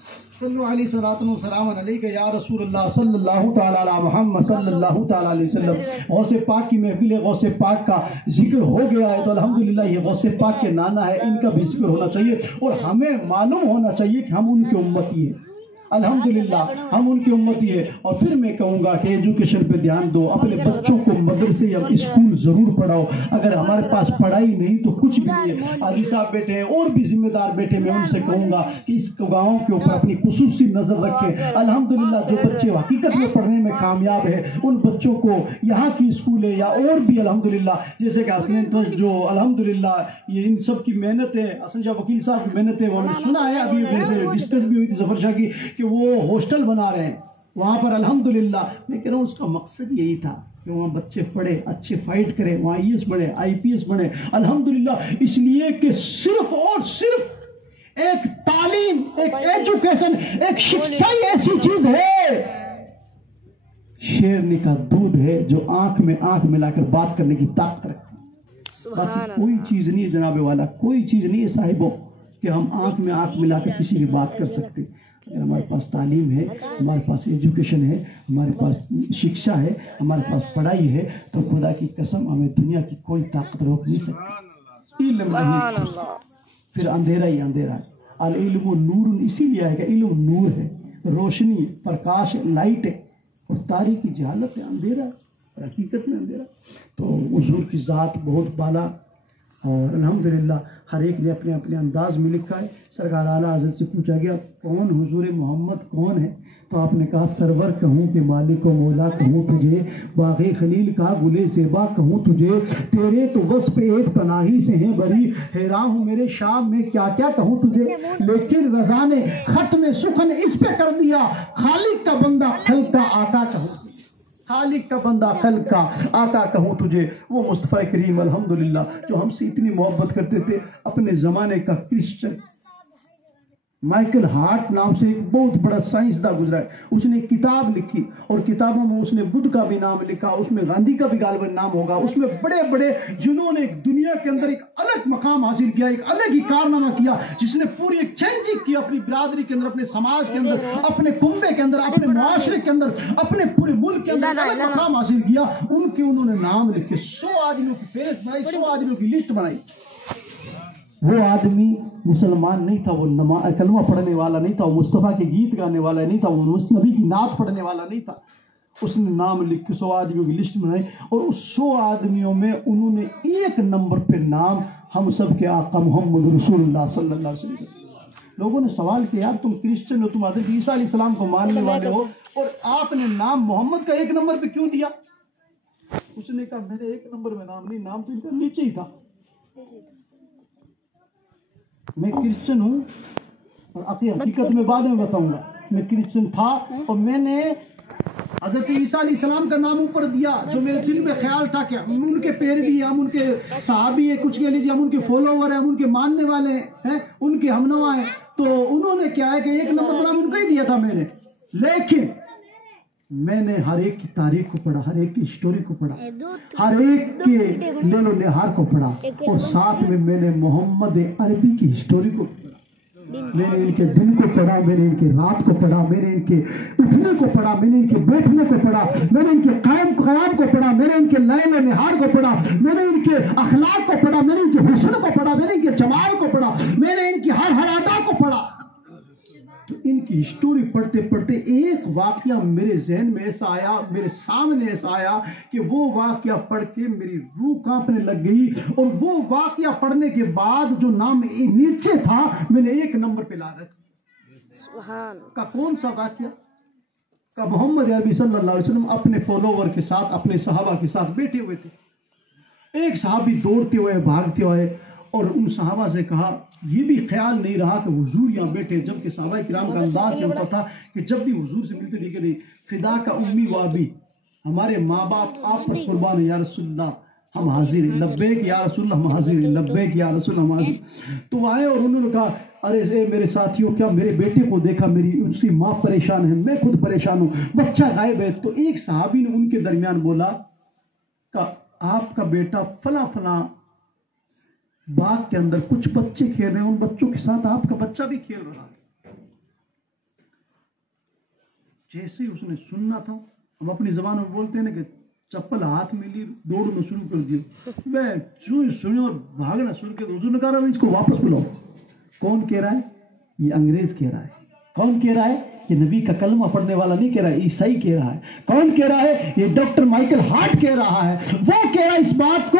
صلو علیہ صلاۃ و سلام علیک یا رسول اللہ صلی اللہ تعالی علی محمد صلی اللہ تعالی علیہ وسلم. غوث پاک کی محفل ہے، غوث پاک کا ذکر ہو گیا ہے تو الحمدللہ یہ غوث پاک کے نانا ہے، ان کا بھی ذکر ہونا چاہیے اور ہمیں معلوم ہونا چاہیے کہ ہم ان کے امتی ہیں. الحمدللہ ہم ان کی امتی ہے. اور پھر میں کہوں گا کہ ایجوکیشن پہ دھیان دو، اپنے بچوں کو مدرسے یا اسکول ضرور پڑھاؤ. اگر ہمارے پاس پڑھائی نہیں تو کچھ بھی نہیں ہے. حاجی صاحب بیٹھے ہیں اور بھی ذمہ دار بیٹھے، میں ان سے کہوں گا کہ اس گاؤں کے اوپر اپنی خصوصی نظر رکھیں. الحمدللہ جو بچے حقیقت میں پڑھنے میں کامیاب ہے ان بچوں کو یہاں کی اسکول ہے یا اور بھی الحمدللہ جیسے کہ حسنین ٹرسٹ جو الحمدللہ یہ ان سب کی محنت ہے، حسن شاہ وکیل صاحب کی محنت ہے، وہ ہم نے سنا ہے ابھی ڈسکس بھی ہوئی تھی ظفر شاہ کی کہ وہ ہاسٹل بنا رہے ہیں وہاں پر. الحمدللہ میں کہہ رہا ہوں اس کا مقصد یہی تھا کہ وہاں بچے پڑھے، اچھے فائٹ کریں، وہاں IAS بنے، IPS بنے. الحمدللہ اس لیے کہ صرف اور صرف ایک تعلیم، ایک ایجوکیشن، ایک شکشا ایسی چیز ہے، شیرنی کا دودھ ہے جو آنکھ میں آنکھ ملا کر بات کرنے کی طاقت رکھتی ہے. باقی کوئی چیز نہیں ہے جناب والا، کوئی چیز نہیں ہے صاحبوں کہ ہم آنکھ میں آنکھ ملا کر کسی کی بات کر سکتے. اگر ہمارے پاس تعلیم ہے، ہمارے پاس ایجوکیشن ہے، ہمارے پاس شکشا ہے، ہمارے پاس پڑھائی ہے تو خدا کی قسم ہمیں دنیا کی کوئی طاقت روک نہیں سکتی. علم نہیں پھر اندھیرا ہی اندھیرا ہے. العلم نور، اسی لیے ہے کہ علم نور ہے، روشنی، پرکاش، لائٹ ہے، اور تاریکی جہالت ہے، اندھیرا ہے، حقیقت میں اندھیرا. تو حضور کی ذات بہت بالا اور الحمدللہ ہر ایک نے اپنے اپنے انداز میں لکھا ہے. سرکار اعلیٰ حضرت سے پوچھا گیا کون حضور محمد کون ہے تو آپ نے کہا سرور کہوں کہ مالک و مولا کہوں تجھے، باغ خلیل کا گلے زیبا کہوں تجھے، تیرے تو وصف ایک پناہی سے ہیں بری، حیران ہوں میرے شام میں کیا کیا کہوں تجھے. لیکن رضا نے خط میں سخن اس پہ کر دیا، خالق کا بندہ خلق کا آقا کہوں، خالق کا بندہ خلق کا آقا کہوں تجھے. وہ مصطفیٰ کریم الحمدللہ جو ہم سے اتنی محبت کرتے تھے. اپنے زمانے کا کرسچن مائیکل ہارٹ نام سے ایک بہت بڑا سائنسداں گزرا ہے، اس نے کتاب لکھی اور کتابوں میں اس نے بدھ کا بھی نام لکھا، اس میں گاندھی کا بھی غالباً نام ہوگا. اس میں بڑے بڑے جنہوں نے دنیا کے اندر ایک الگ مقام حاصل کیا، ایک الگ ہی کارنامہ کیا، جس نے پوری ایک چینجنگ کی اپنی برادری کے اندر، اپنے سماج کے اندر، اپنے کنبے کے اندر، اپنے معاشرے کے اندر، اپنے پورے ملک کے اندر الگ مقام حاصل کیا. ان کے انہوں نے نام لکھے، 100 آدمیوں کی فہرست بنائی، 100 آدمیوں کی لسٹ بنائی. وہ آدمی مسلمان نہیں تھا، وہ کلمہ پڑھنے والا نہیں تھا، وہ مصطفیٰ کے گیت گانے والا نہیں تھا، وہ نبی کی نعت پڑھنے والا نہیں تھا. اس نے نام لکھ کے 100 آدمیوں کی لسٹ بنائی اور اس 100 آدمیوں میں انہوں نے ایک نمبر پہ نام ہم سب کے آقا محمد رسول اللہ صلی اللہ علیہ وسلم. لوگوں نے سوال کیا یار تم کرسچن ہو، تم حضرت عیسیٰ علیہ السلام کو ماننے والے ہو اور آپ نے نام محمد کا ایک نمبر پہ کیوں دیا؟ اس نے کہا میرے ایک نمبر میں نام نہیں، نام تو ان کا نیچے ہی تھا. میں کرسچن ہوں اور حقیقت میں بعد میں بتاؤں گا. میں کرسچن تھا اور میں نے حضرت عیسیٰ علیہ السلام کا نام اوپر دیا جو میرے دل میں خیال تھا کہ ہم ان کے پیروی ہیں، ہم ان کے صحابی ہیں، کچھ کہہ لیجیے ہم ان کے فالوور ہیں، ہم ان کے ماننے والے ہیں، ان کے ہمنوا ہیں. تو انہوں نے کیا ہے کہ ایک نمبر نام ان کا ہی دیا تھا میں نے. لیکن میں نے ہر ایک کی تاریخ کو پڑھا، ہر ایک کی اسٹوری کو پڑھا، ہر ایک کے لیل و نہار کو پڑھا اور ساتھ میں نے محمد عربی کی اسٹوری کو پڑھا. میں نے ان کے دن کو پڑھا، میں نے ان کے رات کو پڑھا، میں نے ان کے اٹھنے کو پڑھا، میں نے ان کے بیٹھنے کو پڑھا، میں نے ان کے قیام کو پڑھا، میں نے ان کے لیل و نہار کو پڑھا، میں نے ان کے اخلاق کو پڑھا، میں نے ان کے حسن کو پڑھا، میں نے ان کے جمال کو پڑھا، میں نے ان کی ہر ادا کو پڑھا. تو ان کی ہسٹوری پڑھتے پڑھتے ایک واقعہ میرے ذہن میں ایسا آیا، میرے سامنے ایسا آیا کہ وہ واقعہ پڑھ کے میری روح کانپنے لگ گئی، اور وہ واقعہ پڑھنے کے بعد جو نام نیچے تھا میں نے 1 نمبر پہ لا رکھا۔ سبحان کا کون سا واقعہ؟ کا محمد عربی صلی اللہ علیہ وسلم اپنے فالوور کے ساتھ، اپنے صحابہ کے ساتھ بیٹھے ہوئے تھے۔ ایک صحابی دوڑتے ہوئے بھاگتے ہوئے اور ان صحابہ سے کہا، یہ بھی خیال نہیں رہا کہ حضور یہاں بیٹھے، جبکہ صحابہ کرام کا انداز یہ ہوتا تھا کہ جب بھی حضور سے ملتے دیکھے نہیں، فدا کا امی و ابی، ہمارے ماں باپ آپ پر قربان ہے یا رسول اللہ، ہم حاضر ہیں، لبیک یا رسول اللہ ہم حاضر ہیں، لبیک یا رسول اللہ ہم حاضر۔ تو آئے اور انہوں نے کہا، ارے اے میرے ساتھیوں، کیا میرے بیٹے کو دیکھا، میری اس کی ماں پریشان ہے، میں خود پریشان ہوں، بچہ غائب ہے۔ تو ایک صحابی نے ان کے درمیان بولا کہ آپ کا بیٹا فلاں فلاں باغ کے اندر کچھ بچے کھیل رہے ہیں، ان بچوں کے ساتھ آپ کا بچہ بھی کھیل رہا ہے۔ جیسے ہی اس نے سننا تھا، ہم اپنی زبان میں بولتے ہیں نا کہ چپل ہاتھ میں لی، دوڑنا شروع کر دیا، میں سنی اور بھاگنا شروع کر دیا۔ حضور نے کہا اس کو واپس بلاؤ۔ کون کہہ رہا ہے؟ یہ انگریز کہہ رہا ہے۔ کون کہہ رہا ہے؟ یہ نبی کا کلمہ پڑھنے والا نہیں کہہ رہا ہے، عیسائی کہہ رہا ہے۔ کون کہہ رہا ہے؟ یہ ڈاکٹر مائیکل ہارٹ کہہ رہا ہے۔ وہ کہہ رہا ہے اس بات کو،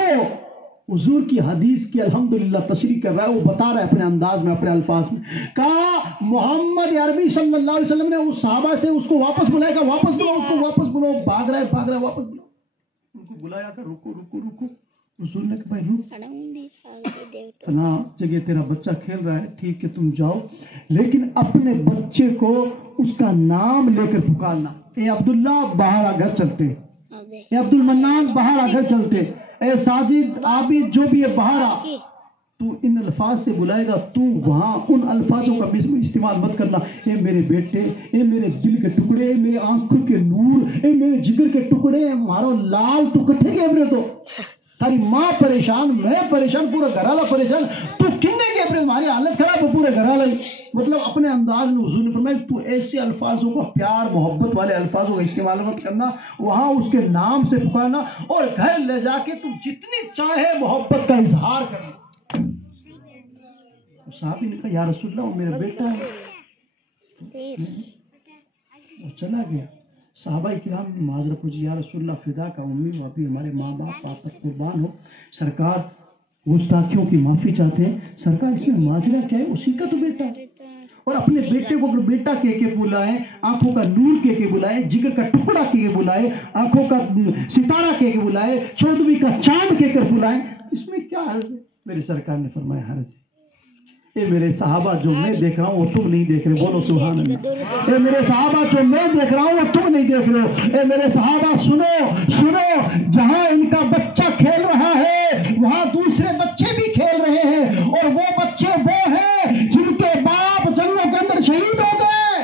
حضور کی حدیث کی الحمدللہ تشریح کر رہا ہے، وہ بتا رہا ہے اپنے انداز میں، اپنے الفاظ میں۔ کہا محمد عربی صلی اللہ علیہ وسلم نے اس صحابہ سے اس کو واپس بلائے گا، واپس بلاؤ اس کو، واپس بلاؤ، بھاگ رہا ہے واپس بلاؤ۔ ان کو بلایا کہ رکو رکو رکو۔ حضور نے کہا بھائی رک، فلاں جگہ تیرا بچہ کھیل رہا ہے، ٹھیک ہے تم جاؤ، لیکن اپنے بچے کو اس کا نام لے کر پکارنا۔ اے عبداللہ باہر آ گھر چلتے، اے عبد المنان باہر آ گھر چلتے، اے ساجد عابد جو بھی ہے باہر آ۔ تو ان الفاظ سے بلائے گا، تو وہاں ان الفاظوں کا استعمال مت کرنا، اے میرے بیٹے، اے میرے دل کے ٹکڑے، اے میرے آنکھوں کے نور، اے میرے جگر کے ٹکڑے، مارو لال تو کٹھے گئے میرے، تو تاری ماں پریشان، میں پریشان، پورا گھرالا پریشان، تو کنے کے اپنے ہماری حالت خراب ہو پورے گھرالا ہی۔ مطلب اپنے انداز میں حضور نے فرمایا تو ایسے الفاظوں کا، پیار محبت والے الفاظوں کا استعمال مت کرنا، وہاں اس کے نام سے پکارنا، اور گھر لے جا کے تم جتنی چاہے محبت کا اظہار کرنا۔ صحابی نے کہا یا رسول اللہ وہ میرا بیٹا ہے، اور چلا گیا۔ صحابہ کرام نے معذرت پوچھی، یا رسول اللہ فدا کا امی و ابی، ہمارے ماں باپ آپ پر قربان ہو، سرکار گستاخیوں کی معافی چاہتے ہیں، سرکار اس میں معذرت کیا ہے، اسی کا تو بیٹا ہے۔ اور اپنے بیٹے کو بیٹا کہہ کے بلائیں، آنکھوں کا نور کہہ کے بلائیں، جگر کا ٹکڑا کہہ کے بلائیں، آنکھوں کا ستارہ کہہ کے بلائیں، چودھویں کا چاند کہہ کر بلائیں، اس میں کیا حرج ہے؟ میرے سرکار نے فرمایا حرج ہے۔ اے میرے صحابہ جو میں دیکھ رہا ہوں وہ تم نہیں دیکھ رہے، بولو سبحان اللہ۔ اے میرے صحابہ جو میں دیکھ رہا ہوں وہ تم نہیں دیکھ رہے ہو۔ اے میرے صحابہ سنو، جہاں ان کا بچہ کھیل رہا ہے وہاں دوسرے بچے بھی کھیل رہے ہیں، اور وہ بچے وہ ہیں جن کے باپ جنگوں کے اندر شہید ہو گئے،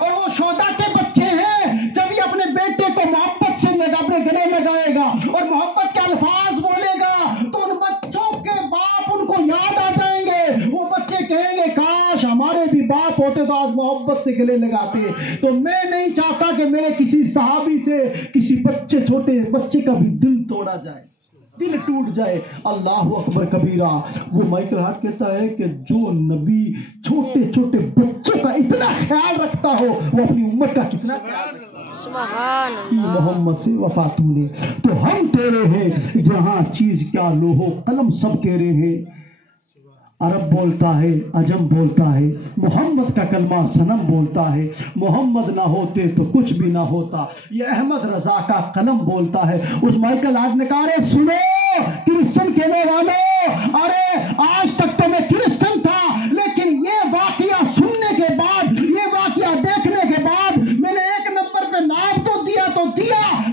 اور وہ شہداء کے بچے ہیں۔ جب یہ اپنے بیٹے کو محبت سے اپنے گلے لگائے گا اور محبت کے الفاظ بولے گا تو ان بچوں کے باپ ان کو یاد آ جائیں گے، وہ بچے کہیں گے کاش ہمارے بھی باپ ہوتے تو آج محبت سے گلے لگاتے۔ تو میں نہیں چاہتا کہ میرے کسی صحابی سے کسی چھوٹے بچے کا بھی دل توڑا جائے، دل ٹوٹ جائے۔ اللہ اکبر کبیرہ۔ وہ مائیکل ہارٹ کہتا ہے کہ جو نبی چھوٹے چھوٹے بچوں کا اتنا خیال رکھتا ہو وہ اپنی امت کا کتنا خیال رکھتا ہے۔ سبحان اللہ۔ محمد سے وفا تو نے، تو ہم تیرے ہیں، جہاں چیز کیا لوہو قلم سب تیرے ہیں۔ عرب بولتا ہے، عجم بولتا ہے، محمد کا کلمہ صنم بولتا ہے، محمد نہ ہوتے تو کچھ بھی نہ ہوتا، یہ احمد رضا کا قلم بولتا ہے۔ اس مائیکل ہارٹ نے کہا ارے سنو کرسچن کہنے والوں، ارے آج تک تو میں کرسچن تھا، لیکن یہ واقعہ سننے کے بعد، یہ واقعہ دیکھنے کے بعد میں نے 1 نمبر پہ نام تو دیا،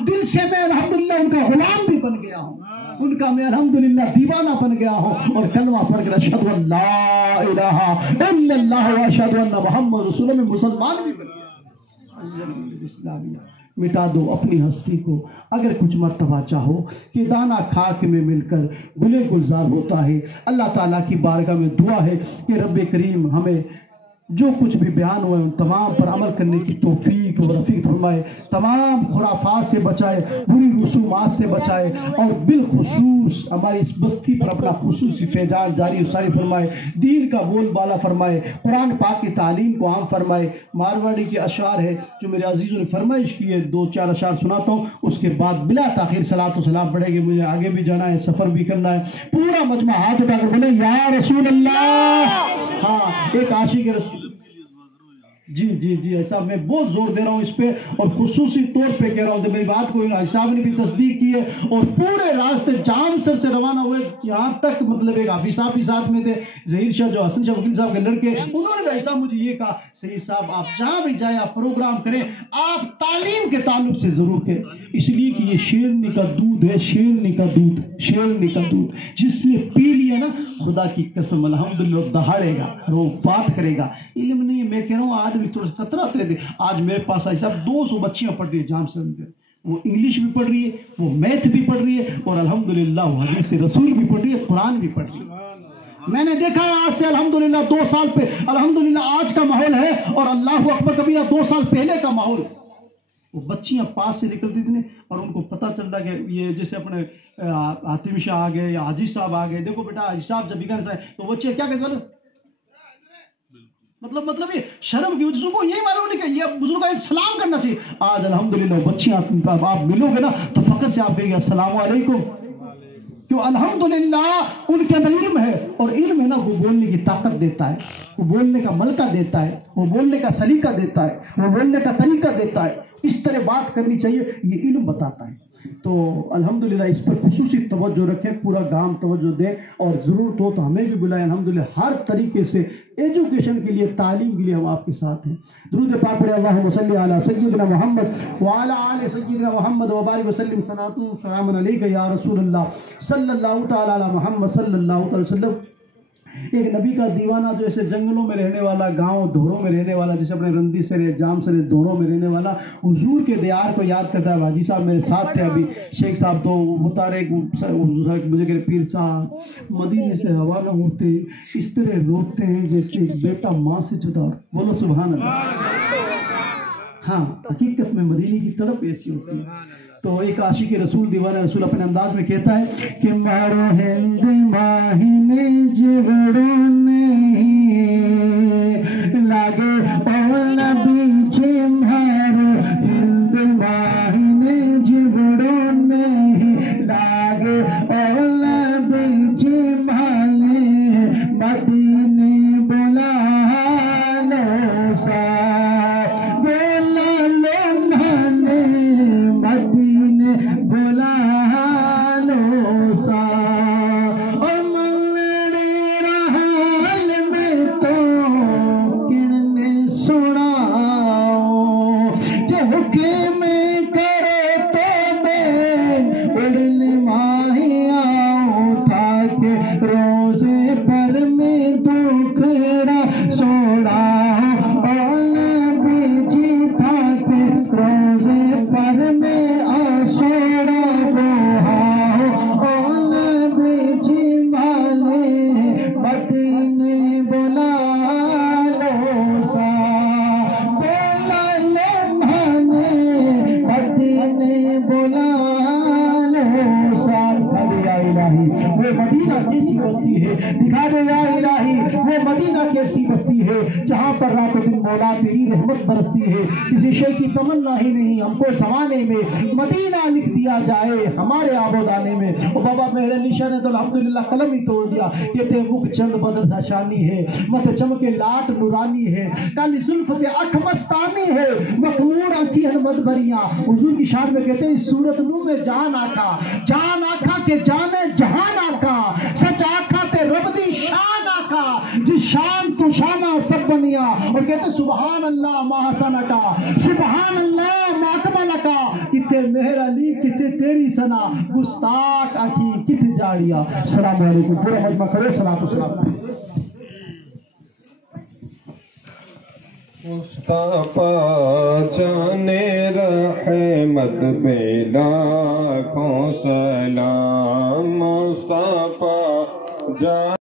دل سے میں الحمدللہ ان کا غلام بھی بن گیا ہوں، ان کا میں الحمدللہ دیوانہ بن گیا ہوں، اور کلمہ پڑھ کر اشہد ان لا الہ الا اللہ و اشہد ان محمد رسول اللہ میں مسلمان بھی بن گیا۔ مٹا دو اپنی ہستی کو، اگر کچھ مرتبہ چاہو کہ دانہ خاک میں مل کر گلے گلزار ہوتا ہے۔ اللہ تعالیٰ کی بارگاہ میں دعا ہے کہ رب کریم ہمیں جو کچھ بھی بیان ہوئے ان تمام پر عمل کرنے کی توفیق و رفیق فرمائے، تمام خرافات سے بچائے، بری رسومات سے بچائے، اور بالخصوص ہماری اس بستی پر اپنا خصوصی فیضان جاری و ساری فرمائے، دین کا بول بالا فرمائے، قرآن پاک کی تعلیم کو عام فرمائے۔ مارواڑی کے اشعار ہے جو میرے عزیزوں نے فرمائش کی ہے، 2-4 اشعار سناتا ہوں، اس کے بعد بلا تاخیر صلاۃ و سلام پڑھے گی، مجھے آگے بھی جانا ہے، سفر بھی کرنا ہے۔ پورا مجمع ہاتھ اٹھا کر بولے یا رسول اللہ۔ ہاں، ایک عاشق رسول، جی ایسا میں بہت زور دے رہا ہوں اس پہ، اور خصوصی طور پہ کہہ رہا ہوں، میری بات کو صاحب نے بھی تصدیق کی ہے، اور پورے راستے جام سر سے روانہ ہوئے یہاں تک، مطلب ایک حافظ صاحب بھی ساتھ میں تھے، ظہیر شاہ جو حسن شاہ وکیل صاحب کے لڑکے، انہوں نے ایسا مجھے یہ کہا، سید صاحب آپ جہاں بھی جائیں، آپ پروگرام کریں، آپ تعلیم کے تعلق سے ضرور کریں، اس لیے کہ یہ شیرنی کا دودھ ہے، شیرنی کا دودھ، شیرنی کا دودھ، جس نے پی لیا نا، خدا کی قسم الحمدللہ دہاڑے گا، وہ بات کرے گا۔ علم نہیں ہے، میں کہہ رہا ہوں آج بھی تھوڑا سترہ تھے، آج میرے پاس آئی صاحب 200 بچیاں پڑھ رہی ہے جام سے اندر، وہ انگلش بھی پڑھ رہی ہے، وہ میتھ بھی پڑھ رہی ہے، اور الحمدللہ وہ حدیث رسول بھی پڑھ رہی ہے، قرآن بھی پڑھ رہی ہے۔ میں نے دیکھا ہے آج سے الحمدللہ 2 سال پہ الحمدللہ آج کا ماحول ہے، اور اللہ اکبر کبیرہ 2 سال پہلے کا ماحول۔ وہ بچیاں پاس سے نکلتی تھیں اور ان کو پتہ چلتا کہ یہ جیسے اپنے حاتم شاہ آ گئے یا حاجی صاحب آ گئے، دیکھو بیٹا حاجی صاحب جب بگڑ جائے تو بچے کیا کہتے ہیں، مطلب یہ شرم کی وجہ کو یہی معلوم نہیں کہ یہ بزرگوں کا سلام کرنا چاہیے۔ آج الحمدللہ بچیاں آپ ملو گے نا تو فقط سے آپ کہیں گے السلام علیکم، کیوں الحمدللہ ان کے اندر علم ہے، اور علم ہے نا وہ بولنے کی طاقت دیتا ہے، وہ بولنے کا ملکہ دیتا ہے، وہ بولنے کا سلیقہ دیتا ہے، وہ بولنے کا طریقہ دیتا ہے، اس طرح بات کرنی چاہیے، یہ علم بتاتا ہے۔ تو الحمدللہ اس پر خصوصی توجہ رکھیں، پورا گام توجہ دیں، اور ضرورت ہو تو ہمیں بھی بلائیں۔ الحمدللہ ہر طریقے سے ایجوکیشن کے لیے، تعلیم کے لیے ہم آپ کے ساتھ ہیں۔ درود پاک پڑھیں، اللہم صلی علی سیدنا محمد وعلی آل سیدنا محمد وبارک وسلم، صلاۃ و سلام علیک یا رسول اللہ صلی اللہ تعالی علی محمد صلی اللہ تعالی وسلم۔ ایک نبی کا دیوانہ جو ایسے جنگلوں میں رہنے والا، گاؤں دھوروں میں رہنے والا، جیسے اپنے رندی سے جام سے دھوروں میں رہنے والا، حضور کے دیار کو یاد کرتا ہے۔ حاجی صاحب میرے ساتھ تھے ابھی، شیخ صاحب تو بتا رہے مجھے کہ پیر صاحب مدینے سے ہوا نہ ہوتے، اس طرح روتے ہیں جیسے ایک بیٹا ماں سے جدا۔ بولو سبحان اللہ۔ ہاں، حقیقت میں مدینے کی طرف ایسی ہوتی ہے۔ تو ایک عاشق رسول، دیوانہ رسول اپنے انداز میں کہتا ہے کہ مارو ہند ماہینے جگڑوں نہیں لاگے اولا بیچے، مارو ہند ماہینے جگڑوں نہیں لاگے اولا بیچے، مالے مدینے بولا لو سا دکھا دے یا الہی، وہ مدینہ کیسی بستی ہے جہاں پر رات و دن مولا تیری رحمت برستی ہے۔ کسی شے کی تمنا ہی نہیں ہم کو زمانے میں، مدینہ لکھ دیا جائے ہمارے آبودانے میں۔ او بابا میرے نشا نے تو الحمدللہ قلم ہی توڑ دیا، کہتے مکھ چند بدر سا شانی ہے، مت چمکے لاٹ نورانی ہے، کالی زلفت اکھ مستانی ہے، مخمور انکھی مدبریاں۔ حضور کی شان میں کہتے ہیں صورت نو میں جان آکھا کہ جانے جہان آکھا، سچ آکھا تے رب دی شان آکھا، جس شان تو شانہ سب بنیا۔ اور کہتے سبحان اللہ ما حسنکا، سبحان اللہ ما اکملکا، کتے مہر علی کتے تیری سنا، گستاخ آکھی کت جاڑیا۔ السلام علیکم، پورا مجمع کرو صلاۃ و سلام۔ مصطفیٰ جانے رحمت پہ لاکھوں سلام، مصطفیٰ جان